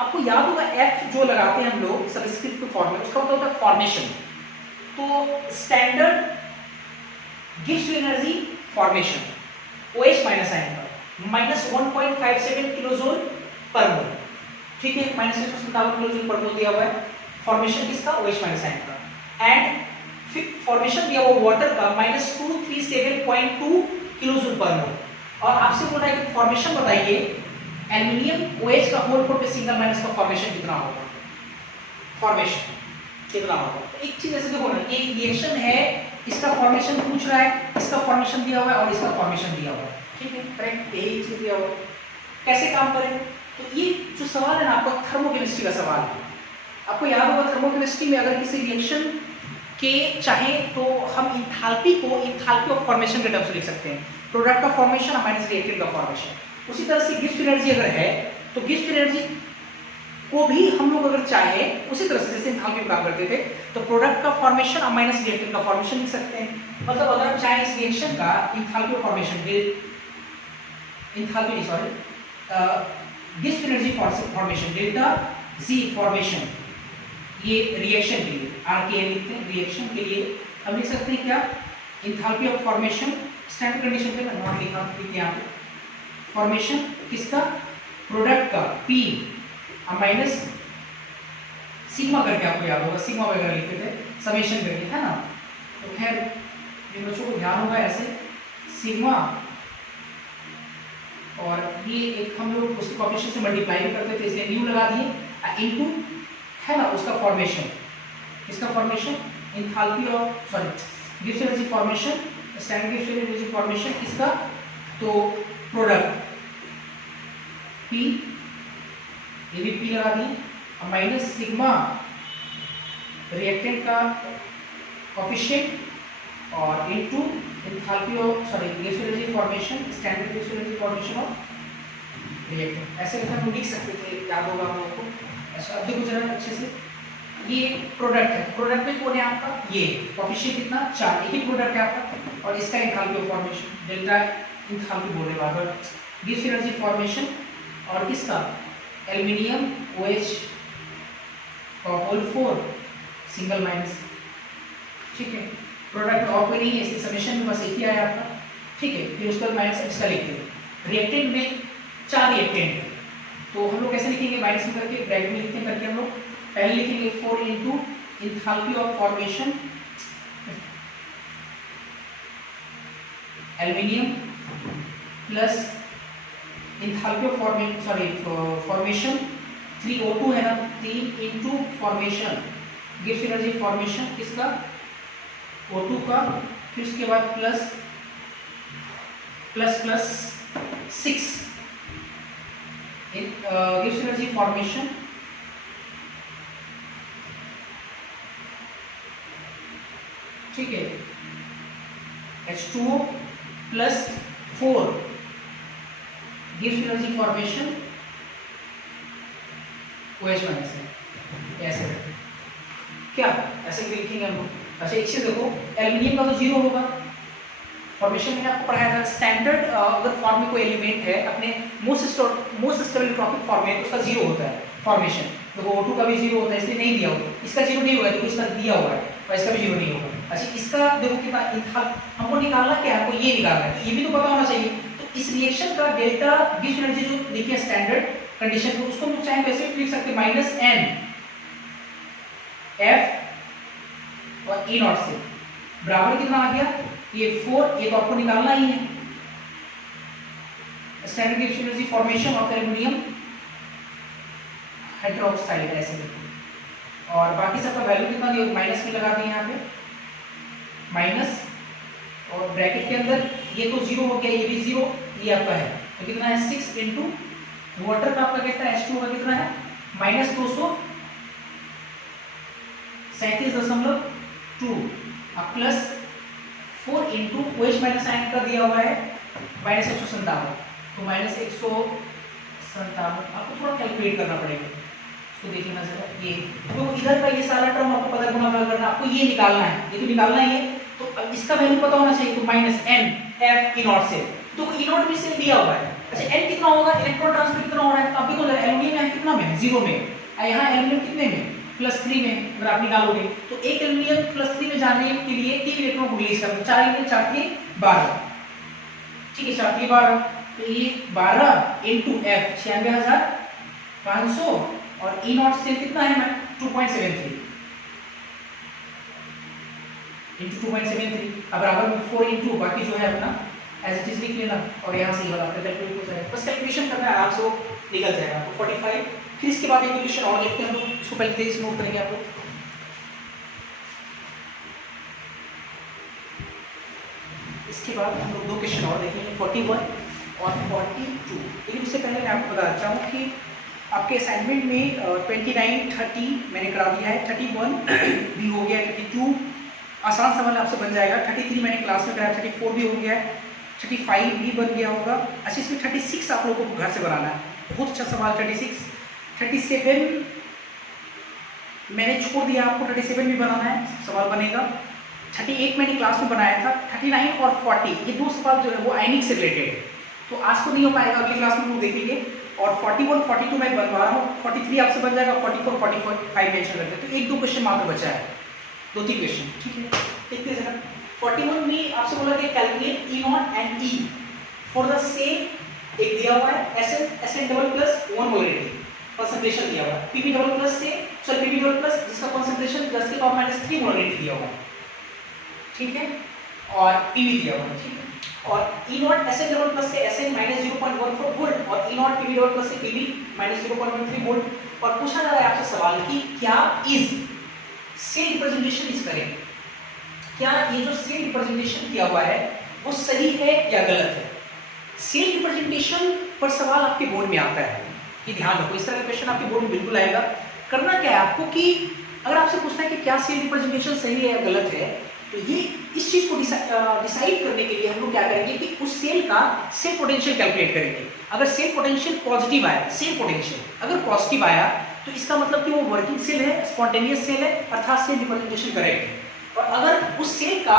आपको याद होगा F जो लगाते हैं हम लोग सबस्क्रिप्ट फॉर्म में, उसका मतलब होता है फॉर्मेशन, तो standard gives you energy formation, OH minus आएगा -1.57 किलोजूल पर मोल, ठीक है, -157 किलोजूल पर मोल दिया हुआ है, फॉर्मेशन किसका OH माइनस आएगा, एंड फिर फॉर्मेशन दिया हुआ वाटर का -237.2 किलोजूल पर मोल, और आपसे बोल रहा है कि फॉर्मेशन बताइए एल्युमिनियम OH का होल 4 पे सिंगल माइनस का फॉर्मेशन कितना होगा, फॉर्मेशन कितना होगा, तो एक चीज ऐसे देखो ना, ये रिएक्शन है इसका फॉर्मेशन पूछ रहा है, इसका फॉर्मेशन दिया हुआ है और इसका फॉर्मेशन दिया हुआ है, ठीक है, करेक्ट, यही चीज दिया हुआ है। कैसे काम करें? तो ये जो सवाल है ना आपका थर्मोकेमिस्ट्री का सवाल है। आपको याद होगा थर्मोकेमिस्ट्री में अगर किसी रिएक्शन के चाहे तो हम इंथैल्पी को इंथैल्पी ऑफ फॉर्मेशन के टर्म्स लिख सकते हैं, प्रोडक्ट का फॉर्मेशन माइनस रिएक्टेंट का फॉर्मेशन। उसी तरह से गिब्स एनर्जी अगर है तो गिब्स एनर्जी को भी हम लोग अगर चाहे उसी तरह से जैसे इंथैल्पी में काम करते थे तो प्रोडक्ट का फॉर्मेशन माइनस रिएक्टेंट का फॉर्मेशन लिख सकते हैं। मतलब अगर हम चाहे इस रिएक्शन का enthalpy formation enthalpy sorry Gibbs energy formation delta G formation, ये रिएक्शन के लिए आरकेएन लिखते हैं, रिएक्शन के लिए हम लिख सकते हैं क्या, enthalpy of formation standard condition पे नॉट लिखा लिखते हैं आप, फॉर्मेशन किसका, प्रोडक्ट का P माइनस सिग्मा करके, आपको याद होगा सिग्मा वगैरह लिखते थे समेशन करके, है ना। तो खैर इन बच्चों को ध्यान होगा ऐसे सिग्मा, और ये एक हम लोग उसके कोएफिशिएंट से मल्टीप्लाई भी करते थे इसलिए न्यू लगा दिए इनटू, है ना, उसका फॉर्मेशन, इसका formation enthalpy of sorry Gibbs energy formation standard Gibbs energy formation किसका, तो प्रोडक्ट P, ये भी P लगा दिए माइनस सिग्मा रिएक्टेंट का कोएफिशिएंट और into enthalpy of sorry Gibbs energy formation standard Gibbs energy formation of reactant. ऐसे हम लिख सकते थे, याद होगा हम लोग को। अच्छा अब देखो जरा अच्छे से, ये प्रोडक्ट है, प्रोडक्ट में कौन है आपका, ये कोएफिशिएंट कितना 4, एक ही प्रोडक्ट है आपका, और इसका enthalpy of formation delta enthalpy बोलने वाला गिब्स एनर्जी फॉर्मेशन और किसका aluminium OH whole 4 single minus, ठीक है, प्रोडक्ट और कोई नहीं है इसलिए समेशन में बस एक ही आया आपका, ठीक है। फिर उसके बाद माइनस इसका लिखते हैं। रिएक्टेंट में 4 रिएक्टेंट है तो हम लोग कैसे लिखेंगे, माइनस में करके ब्रैकेट में लिखते हैं करके हम लोग पहले लिखेंगे 4 into enthalpy of formation aluminium plus enthalpy of formation sorry formation 3O2 है ना, 3 into formation Gibbs energy formation किसका O2 का, फिर उसके बाद plus plus plus 6 Gibbs energy formation ठीक है H2O plus 4 gives energy formation OH minus है, ऐसे क्या ऐसे लिखेंगे हम लोग। अच्छा एक चीज देखो, एल्युमिनियम का तो 0 होगा, फॉर्मेशन मैंने आपको पढ़ाया था स्टैंडर्ड अगर फॉर्म में कोई एलिमेंट है अपने मोस्ट स्टेबल इलेक्ट्रॉनिक फॉर्म में तो उसका 0 होता है फॉर्मेशन। देखो O2 का भी 0 होता है इसलिए नहीं दिया होगा, इसका 0 नहीं होगा क्योंकि इसका दिया हुआ है और इसका भी 0 नहीं होगा। अच्छा इसका देखो कितना हमको निकालना क्या है, हमको ये निकालना है, तो ये भी तो पता होना चाहिए। तो इस रिएक्शन का डेल्टा गिब्स एनर्जी जो देखिए स्टैंडर्ड कंडीशन को उसको हम चाहे वैसे भी लिख सकते हैं -n F और E नॉट से बराबर कितना आ गया, ये 4, एक आपको निकालना ही है standard Gibbs energy formation of aluminium hydroxide ऐसे लिखो और बाकी सबका वैल्यू कितना दिया माइनस में लगा दिए यहाँ पे माइनस और ब्रैकेट के अंदर ये तो 0 हो गया, ये भी 0, ये आपका है तो कितना है 6 इनटू वाटर का आपका कितना है H2 का कितना है -237.2 plus 4 into OH minus ion का दिया हुआ है -157 तो -157 आपको थोड़ा कैलकुलेट करना पड़ेगा, इसको देख लेना जरा। ये तो इधर का ये सारा टर्म आपको पता गुणा करना, आपको ये निकालना है, ये तो निकालना ही है तो अब इसका वैल्यू पता होना चाहिए। तो -n F E नॉट से तो E नॉट भी से दिया हुआ है। अच्छा n कितना होगा, इलेक्ट्रॉन ट्रांसफर कितना हो रहा है, अब देखो एल्युमिनियम है कितना में 0 में, यहाँ एल्युमिनियम कितने में +3 में, अगर आप निकालोगे तो एक एल्युमिनियम +3 में जाने के लिए 3 इलेक्ट्रॉन को रिलीज करना, 4 इलेक्ट्रॉन 4 के 12, ठीक है 4 के 12 तो ये 12 इनटू F 96,500 और E नॉट से कितना है 2.73 इनटू 2.73 अब बराबर में 4 इनटू बाकी जो है अपना एज इट इज लिख लेना और यहाँ से ये वाला कैलकुलेट हो जाएगा, बस कैलकुलेशन करना है आराम से वो निकल जाएगा आपको 45। फिर इसके बाद एक क्वेश्चन और लिखते हैं हम लोग, इसको पहले तेज नोट करेंगे आप लोग। बाद हम लोग 2 क्वेश्चन और देखेंगे, 41 और 42। लेकिन उससे पहले मैं आपको बता देता हूँ कि आपके असाइनमेंट में 29, 30 मैंने करा दिया है, 31 भी हो गया, 32 आसान सवाल आपसे बन जाएगा, 33 मैंने क्लास में कराया, 34 भी हो गया है, 35 भी बन गया होगा। अच्छा, इसमें 36 आप लोगों को घर से बनाना है, बहुत अच्छा सवाल 36। 37 मैंने छोड़ दिया, आपको 37 भी बनाना है, सवाल बनेगा। 38 मैंने क्लास में बनाया था। 39 और 40 ये 2 सवाल जो है वो आयनिक से रिलेटेड है, तो आज तो नहीं हो पाएगा, अगली क्लास में वो देखेंगे। और 41, 42 मैं बनवा रहा हूँ, 43 आपसे बन जाएगा, 44, 45 मेंशन करते हैं। तो 1-2 क्वेश्चन मात्र बचा है, 2-3 क्वेश्चन, ठीक है। देखते हैं जरा। 41 में आपसे बोला गया calculate E0 and E for the same, एक दिया हुआ है Sn double plus 1 molarity, concentration दिया हुआ है, Pb डबल प्लस से Pb डबल प्लस जिसका कंसंट्रेशन 10 के पावर -3 मोलरिटी दिया हुआ है, ठीक है, और Pb दिया हुआ है, ठीक है। और E0 Sn डबल प्लस से Sn -0.14 वोल्ट और E0 Pb डबल प्लस से Pb -0.13 वोल्ट। और पूछा जा रहा है आपसे सवाल कि क्या is cell representation is correct, क्या ये जो सेल रिप्रेजेंटेशन किया हुआ है वो सही है या गलत है। सेल रिप्रेजेंटेशन पर सवाल आपके बोर्ड में आता है, ये ध्यान रखो, इस तरह का क्वेश्चन आपके बोर्ड में बिल्कुल आएगा। करना क्या है आपको कि अगर आपसे पूछना है कि क्या सेल रिप्रेजेंटेशन सही है या गलत है, तो ये इस चीज को डिसाइड करने के लिए हम लोग क्या करेंगे कि उस सेल का सेल पोटेंशियल कैलकुलेट करेंगे। अगर सेल पोटेंशियल पॉजिटिव आया, सेल पोटेंशियल अगर पॉजिटिव आया तो इसका मतलब कि वो वर्किंग सेल है, स्पॉन्टेनियस सेल है, अर्थात सेल रिप्रेजेंटेशन करेक्ट है। और अगर उस सेल का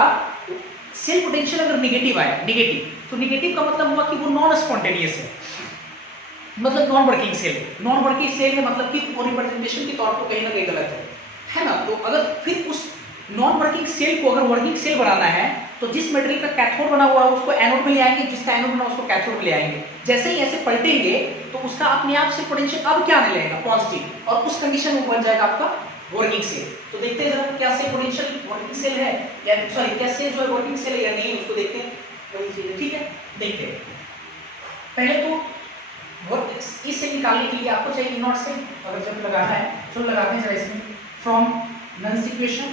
सेल पोटेंशियल अगर नेगेटिव आया, नेगेटिव, तो नेगेटिव का मतलब हुआ कि वो नॉन स्पॉन्टेनियस है, मतलब नॉन वर्किंग सेल है। नॉन वर्किंग सेल है मतलब कि वो रिप्रेजेंटेशन के तौर पर कहीं ना कहीं गलत है ना। तो अगर फिर उस नॉन वर्किंग सेल को अगर वर्किंग सेल बनाना है तो जिस मटेरियल का कैथोड बना हुआ है उसको एनोड में ले आएंगे, जिसका एनोड बना उसको कैथोड में ले आएंगे। जैसे ही ऐसे पलटेंगे तो उसका अपने आप से पोटेंशियल अब क्या आने लगेगा, पॉजिटिव, और उस कंडीशन में बन जाएगा आपका वर्किंग सेल। तो देखते हैं जरा क्या सेल पोटेंशियल वर्किंग सेल है या सॉरी क्या सेल जो है वर्किंग सेल है या नहीं, उसको देखते हैं, वही चीज है, ठीक है। देखते हैं पहले तो इससे निकालने के लिए आपको चाहिए E0 से, अगर जब लगाना है तो लगाते हैं जरा इसमें from nuns equation,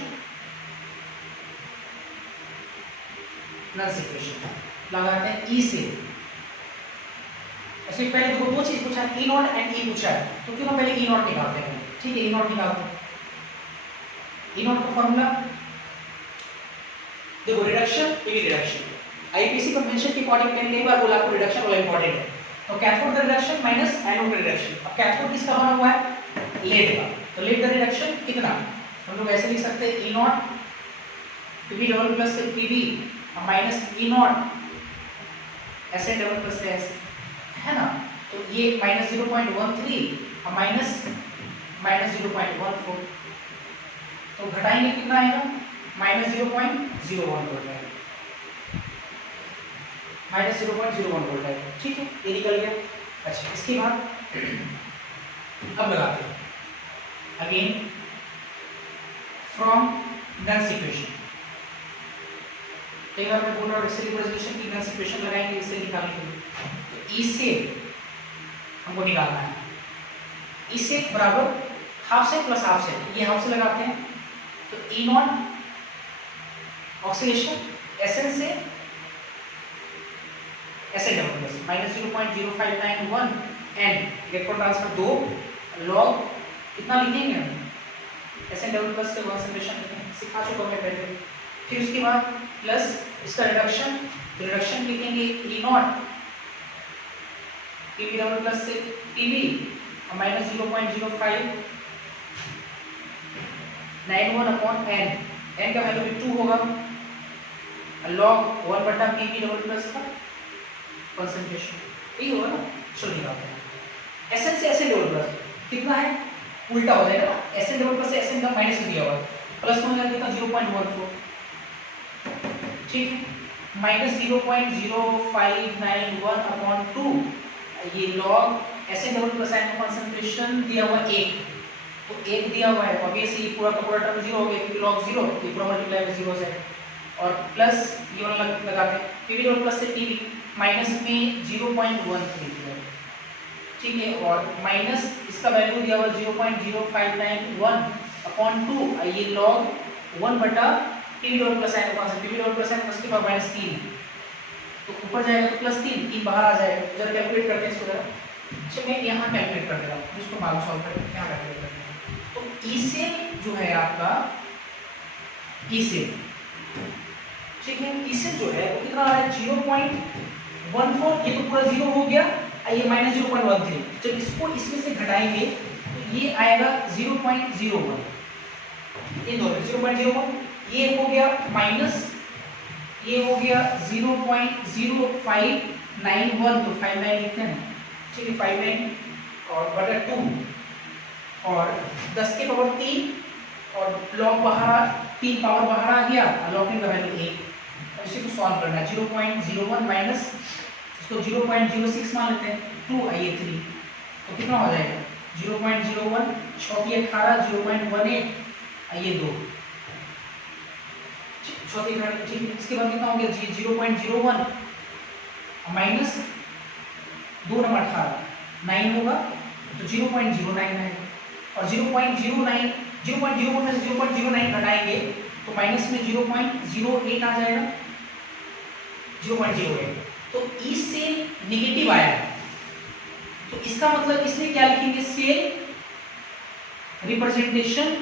nuns equation लगाते हैं E से। ऐसे पहले दो चीज पूछा है, E0 एंड E पूछा है, तो क्यों ना पहले E0 निकालते हैं, ठीक है। E0 निकालते हैं, E0 का फॉर्मूला देखो, reduction Pv reduction, IPC convention के अकॉर्डिंग मैंने कई बार बोला आपको रिडक्शन वाला इंपॉर्टेंट है। तो कैथोड का रिडक्शन माइनस एनोड का रिडक्शन। अब कैथोड किसका बना हुआ है, लेड का, तो लेड का रिडक्शन कितना, हम लोग ऐसे लिख सकते हैं E0 Pv डबल प्लस से Pv minus E0 Sn double plus से S, है ना। तो ये माइनस 0.13 माइनस -0.14, तो घटाएंगे कितना आएगा, -0.01 वोल्ट आएगा, -0.01 वोल्ट आएगा, ठीक है, ये निकल गया। अच्छा, इसके बाद अब लगाते हैं अगेन फ्रॉम नन्स इक्वेशन। कई बार मैं बोल रहा हूँ सेल रिप्रेजेंटेशन की नन्स इक्वेशन लगाएंगे इससे निकालने के लिए। तो E से हमको निकालना है, E से बराबर हाफ से प्लस हाफ से, ये हाफ से लगाते हैं, तो E0 ऑक्सीडेशन Sn से Sn double plus -0.0591 and electron transfer 2 log कितना लिखेंगे हम, Sn डबल प्लस से कंसंट्रेशन सिखा चुका मैं पहले। फिर उसके बाद प्लस इसका रिडक्शन, रिडक्शन लिखेंगे E0 Pv डबल प्लस से Pv -0.0591 अपॉन n, n का वैल्यू भी 2 होगा, लॉग 1 बटा Pv डबल प्लस का कंसंट्रेशन, यही होगा ना। चलो निकालते हैं Sn से Sn डबल प्लस कितना है, उल्टा हो जाएगा, Sn डबल प्लस से Sn का माइनस दिया हुआ प्लस में कितना 0.14, ठीक है, -0.0591 अपॉन 2, ये log Sn double plus n का कंसंट्रेशन दिया हुआ 1, तो 1 दिया हुआ है, ऑब्वियसली पूरा का पूरा टर्म 0 हो गया क्योंकि लॉग 0, ये पूरा मल्टीप्लाई में 0 से, और प्लस ये वाला लगाते हैं Pv डबल प्लस से Pv माइनस में 0.13, ठीक है, और माइनस इसका वैल्यू दिया हुआ 0.0591 अपॉन 2, ये लॉग 1 बटा Pv डबल प्लस n का, Pv डबल प्लस n उसके पावर -3, तो ऊपर जाएगा तो +3, 3 बाहर आ जाएगा। जरा कैलकुलेट करते हैं इसको जरा। अच्छा मैं यहाँ कैलकुलेट कर दे रहा हूँ, इसको मालूम सॉल्व करके यहाँ कैलकुलेट करते हैं। तो ई से जो है आपका ई से, ठीक है, ई से जो है वो कितना आ रहा है 0.14, ये तो पूरा 0 हो गया, ये -0.13। जब इसको इसमें से घटाएंगे तो ये आएगा 0.01, ये दोनों 0.01, ये हो गया माइनस, ये हो गया 0.0591, तो 59 लिखते हैं ना, ठीक है, 59 और बटा 2 और 10 के पावर 3 और लॉग बाहर 3 पावर बाहर आ गया, लॉग की वैल्यू 1। अब इसी को सॉल्व करना है, 0.01 माइनस इसको 0.06 मान लेते हैं, 2 आइए 3, तो कितना हो जाएगा 0.01, 6 की 18, 0.18 आइए 2, 6 की 18, ठीक है। इसके बाद कितना हो गया 0.01 माइनस 2 नंबर 18, 9 होगा, तो 0.09 आएगा, और 0.01 में 0.09 घटाएंगे तो माइनस में 0.08 आ जाएगा, 0.08। तो ई से नेगेटिव आया, तो इसका मतलब इसमें क्या लिखेंगे, सेल रिप्रेजेंटेशन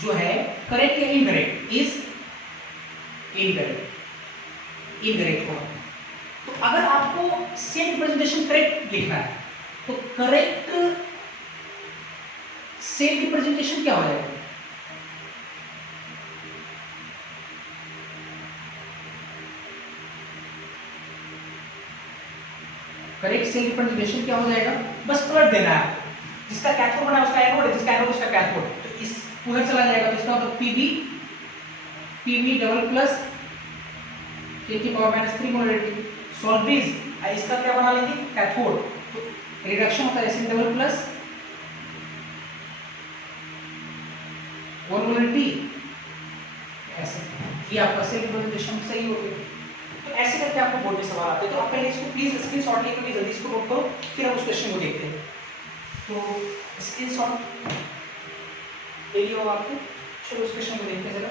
जो है करेक्ट या इनकरेक्ट, इज इनकरेक्ट होगा। तो अगर आपको सेल रिप्रेजेंटेशन करेक्ट लिखना है तो करेक्ट सेल रिप्रेजेंटेशन क्या हो जाएगा, करेक्ट सेल रिप्रेजेंटेशन क्या हो जाएगा, बस पलट देना है, जिसका कैथोड बना उसका एनोड है, जिसका एनोड उसका कैथोड, तो इस उधर चला जाएगा, तो इसका मतलब पीबी डबल प्लस 10 की पावर -3 मोलरिटी सॉल्व दिस, इसका क्या बना लेंगे कैथोड, तो रिडक्शन होता है Sn डबल प्लस 1 मोलरिटी, ऐसे ये आपका सेल रिप्रेजेंटेशन सही हो गया। तो ऐसे करके आपको बोर्ड में सवाल आते हैं, तो आप पहले इसको प्लीज स्क्रीनशॉट लेकर जल्दी इसको नोट करो, फिर हम उस क्वेश्चन को देखते हैं। तो स्क्रीनशॉट ले लियो आपको, चलो उस क्वेश्चन को देखते हैं जरा।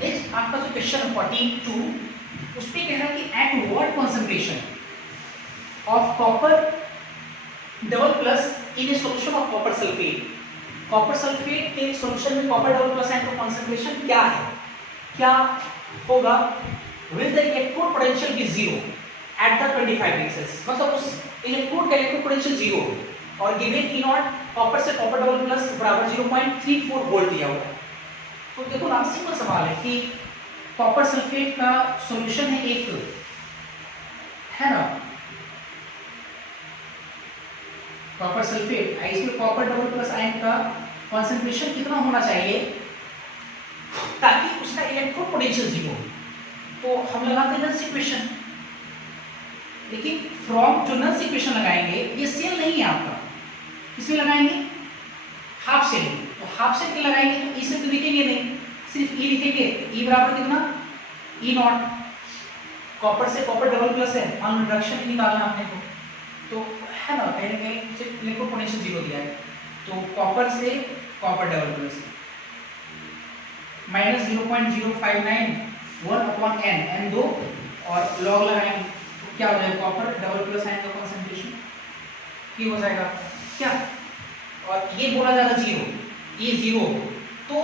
नेक्स्ट आपका जो क्वेश्चन 42 उस पे कह रहा है कि at what concentration of copper double plus in a solution of copper sulphate, copper sulphate के सॉल्यूशन में कॉपर डबल प्लस आयन का कंसंट्रेशन क्या है, क्या होगा, will the electrode potential be 0 at the 25 degree Celsius, मतलब उस इलेक्ट्रोड का इलेक्ट्रोड पोटेंशियल 0 और गिवन ई नॉट कॉपर से कॉपर डबल प्लस बराबर 0.34 वोल्ट दिया हुआ है। तो देखो ना सिंपल सवाल है कि कॉपर सल्फेट का सॉल्यूशन है एक, है ना, कॉपर सल्फेट, इसमें कॉपर डबल प्लस आयन का कंसंट्रेशन कितना होना चाहिए ताकि उसका इलेक्ट्रोड पोटेंशियल 0, तो हम लगाते हैं नल्स इक्वेशन, लेकिन फ्रॉम जो नल्स इक्वेशन लगाएंगे ये सेल नहीं है आपका, किसमें लगाएंगे हाफ सेल, तो हाफ सेल के लगाएंगे तो ई से तो लिखेंगे नहीं, सिर्फ ई लिखेंगे, ई बराबर कितना ई नॉट, कॉपर से कॉपर डबल प्लस है, मान रिडक्शन ही निकालना आपने को, तो है ना पहले में इलेक्ट्रोड पोटेंशियल 0 दिया है, तो कॉपर से copper double plus minus 0.059 1/n, n 2 और लॉग लगाएंगे तो क्या हो जाएगा, कॉपर डबल प्लस आयन का कंसंट्रेशन ये हो जाएगा क्या, और ये बोला जा रहा 0, ये 0, तो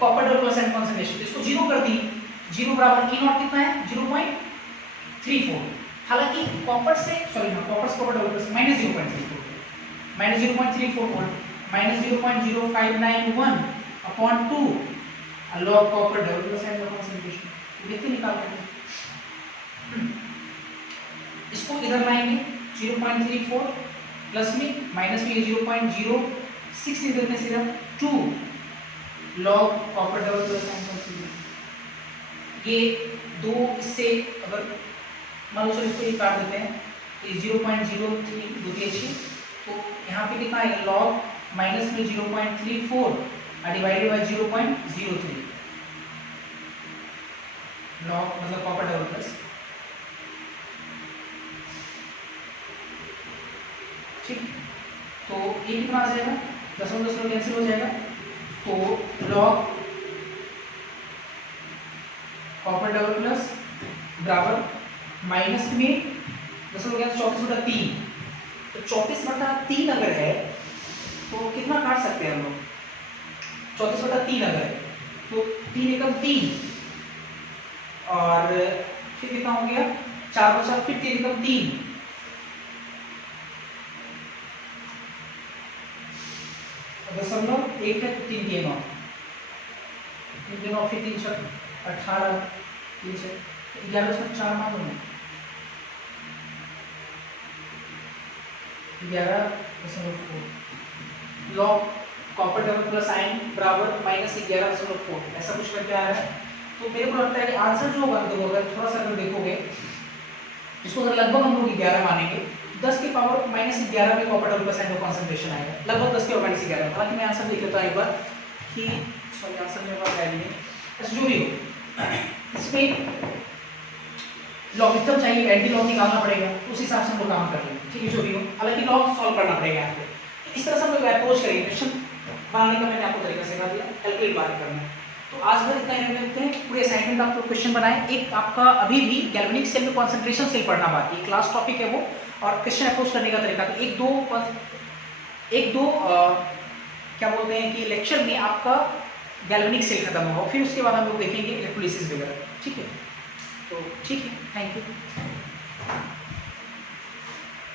copper double plus ion concentration इसको 0 कर दी, 0 बराबर ई नॉट कितना है 0.34, हालांकि कॉपर से सॉरी ना कॉपर से copper double plus minus 0.34 volt minus 0.0591/2 log copper double plus ion का कंसंट्रेशन देखते निकालते हैं, इसको इधर लाएंगे 0.34 प्लस में माइनस में 0.06 लिख देते हैं सीधा 2 log copper double plus ion concentration, ये दो इससे अगर मान लो सर इसको काट देते हैं, ये 0.03 द्वितीय अच्छी, तो यहाँ पे कितना है लॉग माइनस में 0.34 डिवाइडेड बाय 0.03 लॉग मतलब कॉपर डबल प्लस, ठीक, तो ये कितना आ जाएगा 10 कैंसिल हो जाएगा, तो लॉग कॉपर डबल प्लस बराबर माइनस में 10 हो गया 34/3, तो 34/3 अगर है तो कितना काट सकते हैं हम लोग? 34/3 अगर है तो 3 एकम 3 और फिर कितना हो गया 4 बचा, फिर 3 एकम 3 दशमलव 1 है तो 3 के 9 फिर 3 छक 18 3 से 11 उसमें 4 मान दो 11.4 log copper double plus ion बराबर -11.4 ऐसा कुछ करके आ रहा है। तो मेरे को लगता है कि आंसर जो होगा देखो अगर थोड़ा सा अगर देखोगे इसको अगर लगभग हम लोग 11 मानेंगे 10 की पावर -11 में कॉपर डबल प्लस आयन का कंसंट्रेशन आएगा लगभग 10 की पावर -11। हालांकि मैं आंसर देख लेता हूं एक बार कि सॉरी आंसर मेरे पास है नहीं, बस जो भी हो इसमें लॉगिथम चाहिए, एंटी लॉग निकालना पड़ेगा, उस हिसाब से हम लोग काम कर लेंगे, ठीक है जो भी हो। हालांकि लॉग सॉल्व करना पड़ेगा यहाँ पे, तो इस तरह से हम लोग अप्रोच करेंगे। क्वेश्चन बनाने का मैंने आपको तरीका सिखा दिया, कैलकुलेट बात करना है। तो आज भर इतना ही रखते हैं, पूरे असाइनमेंट आप लोग क्वेश्चन बनाए। एक आपका अभी भी गैल्वेनिक सेल में कॉन्सेंट्रेशन सेल पढ़ना बाकी, एक लास्ट टॉपिक है वो, और क्वेश्चन अप्रोच करने का तरीका। तो एक दो क्या बोलते हैं कि लेक्चर में आपका गैल्वेनिक सेल खत्म होगा, फिर उसके बाद हम लोग देखेंगे इलेक्ट्रोलिसिस वगैरह, ठीक है। तो ठीक है, थैंक यू।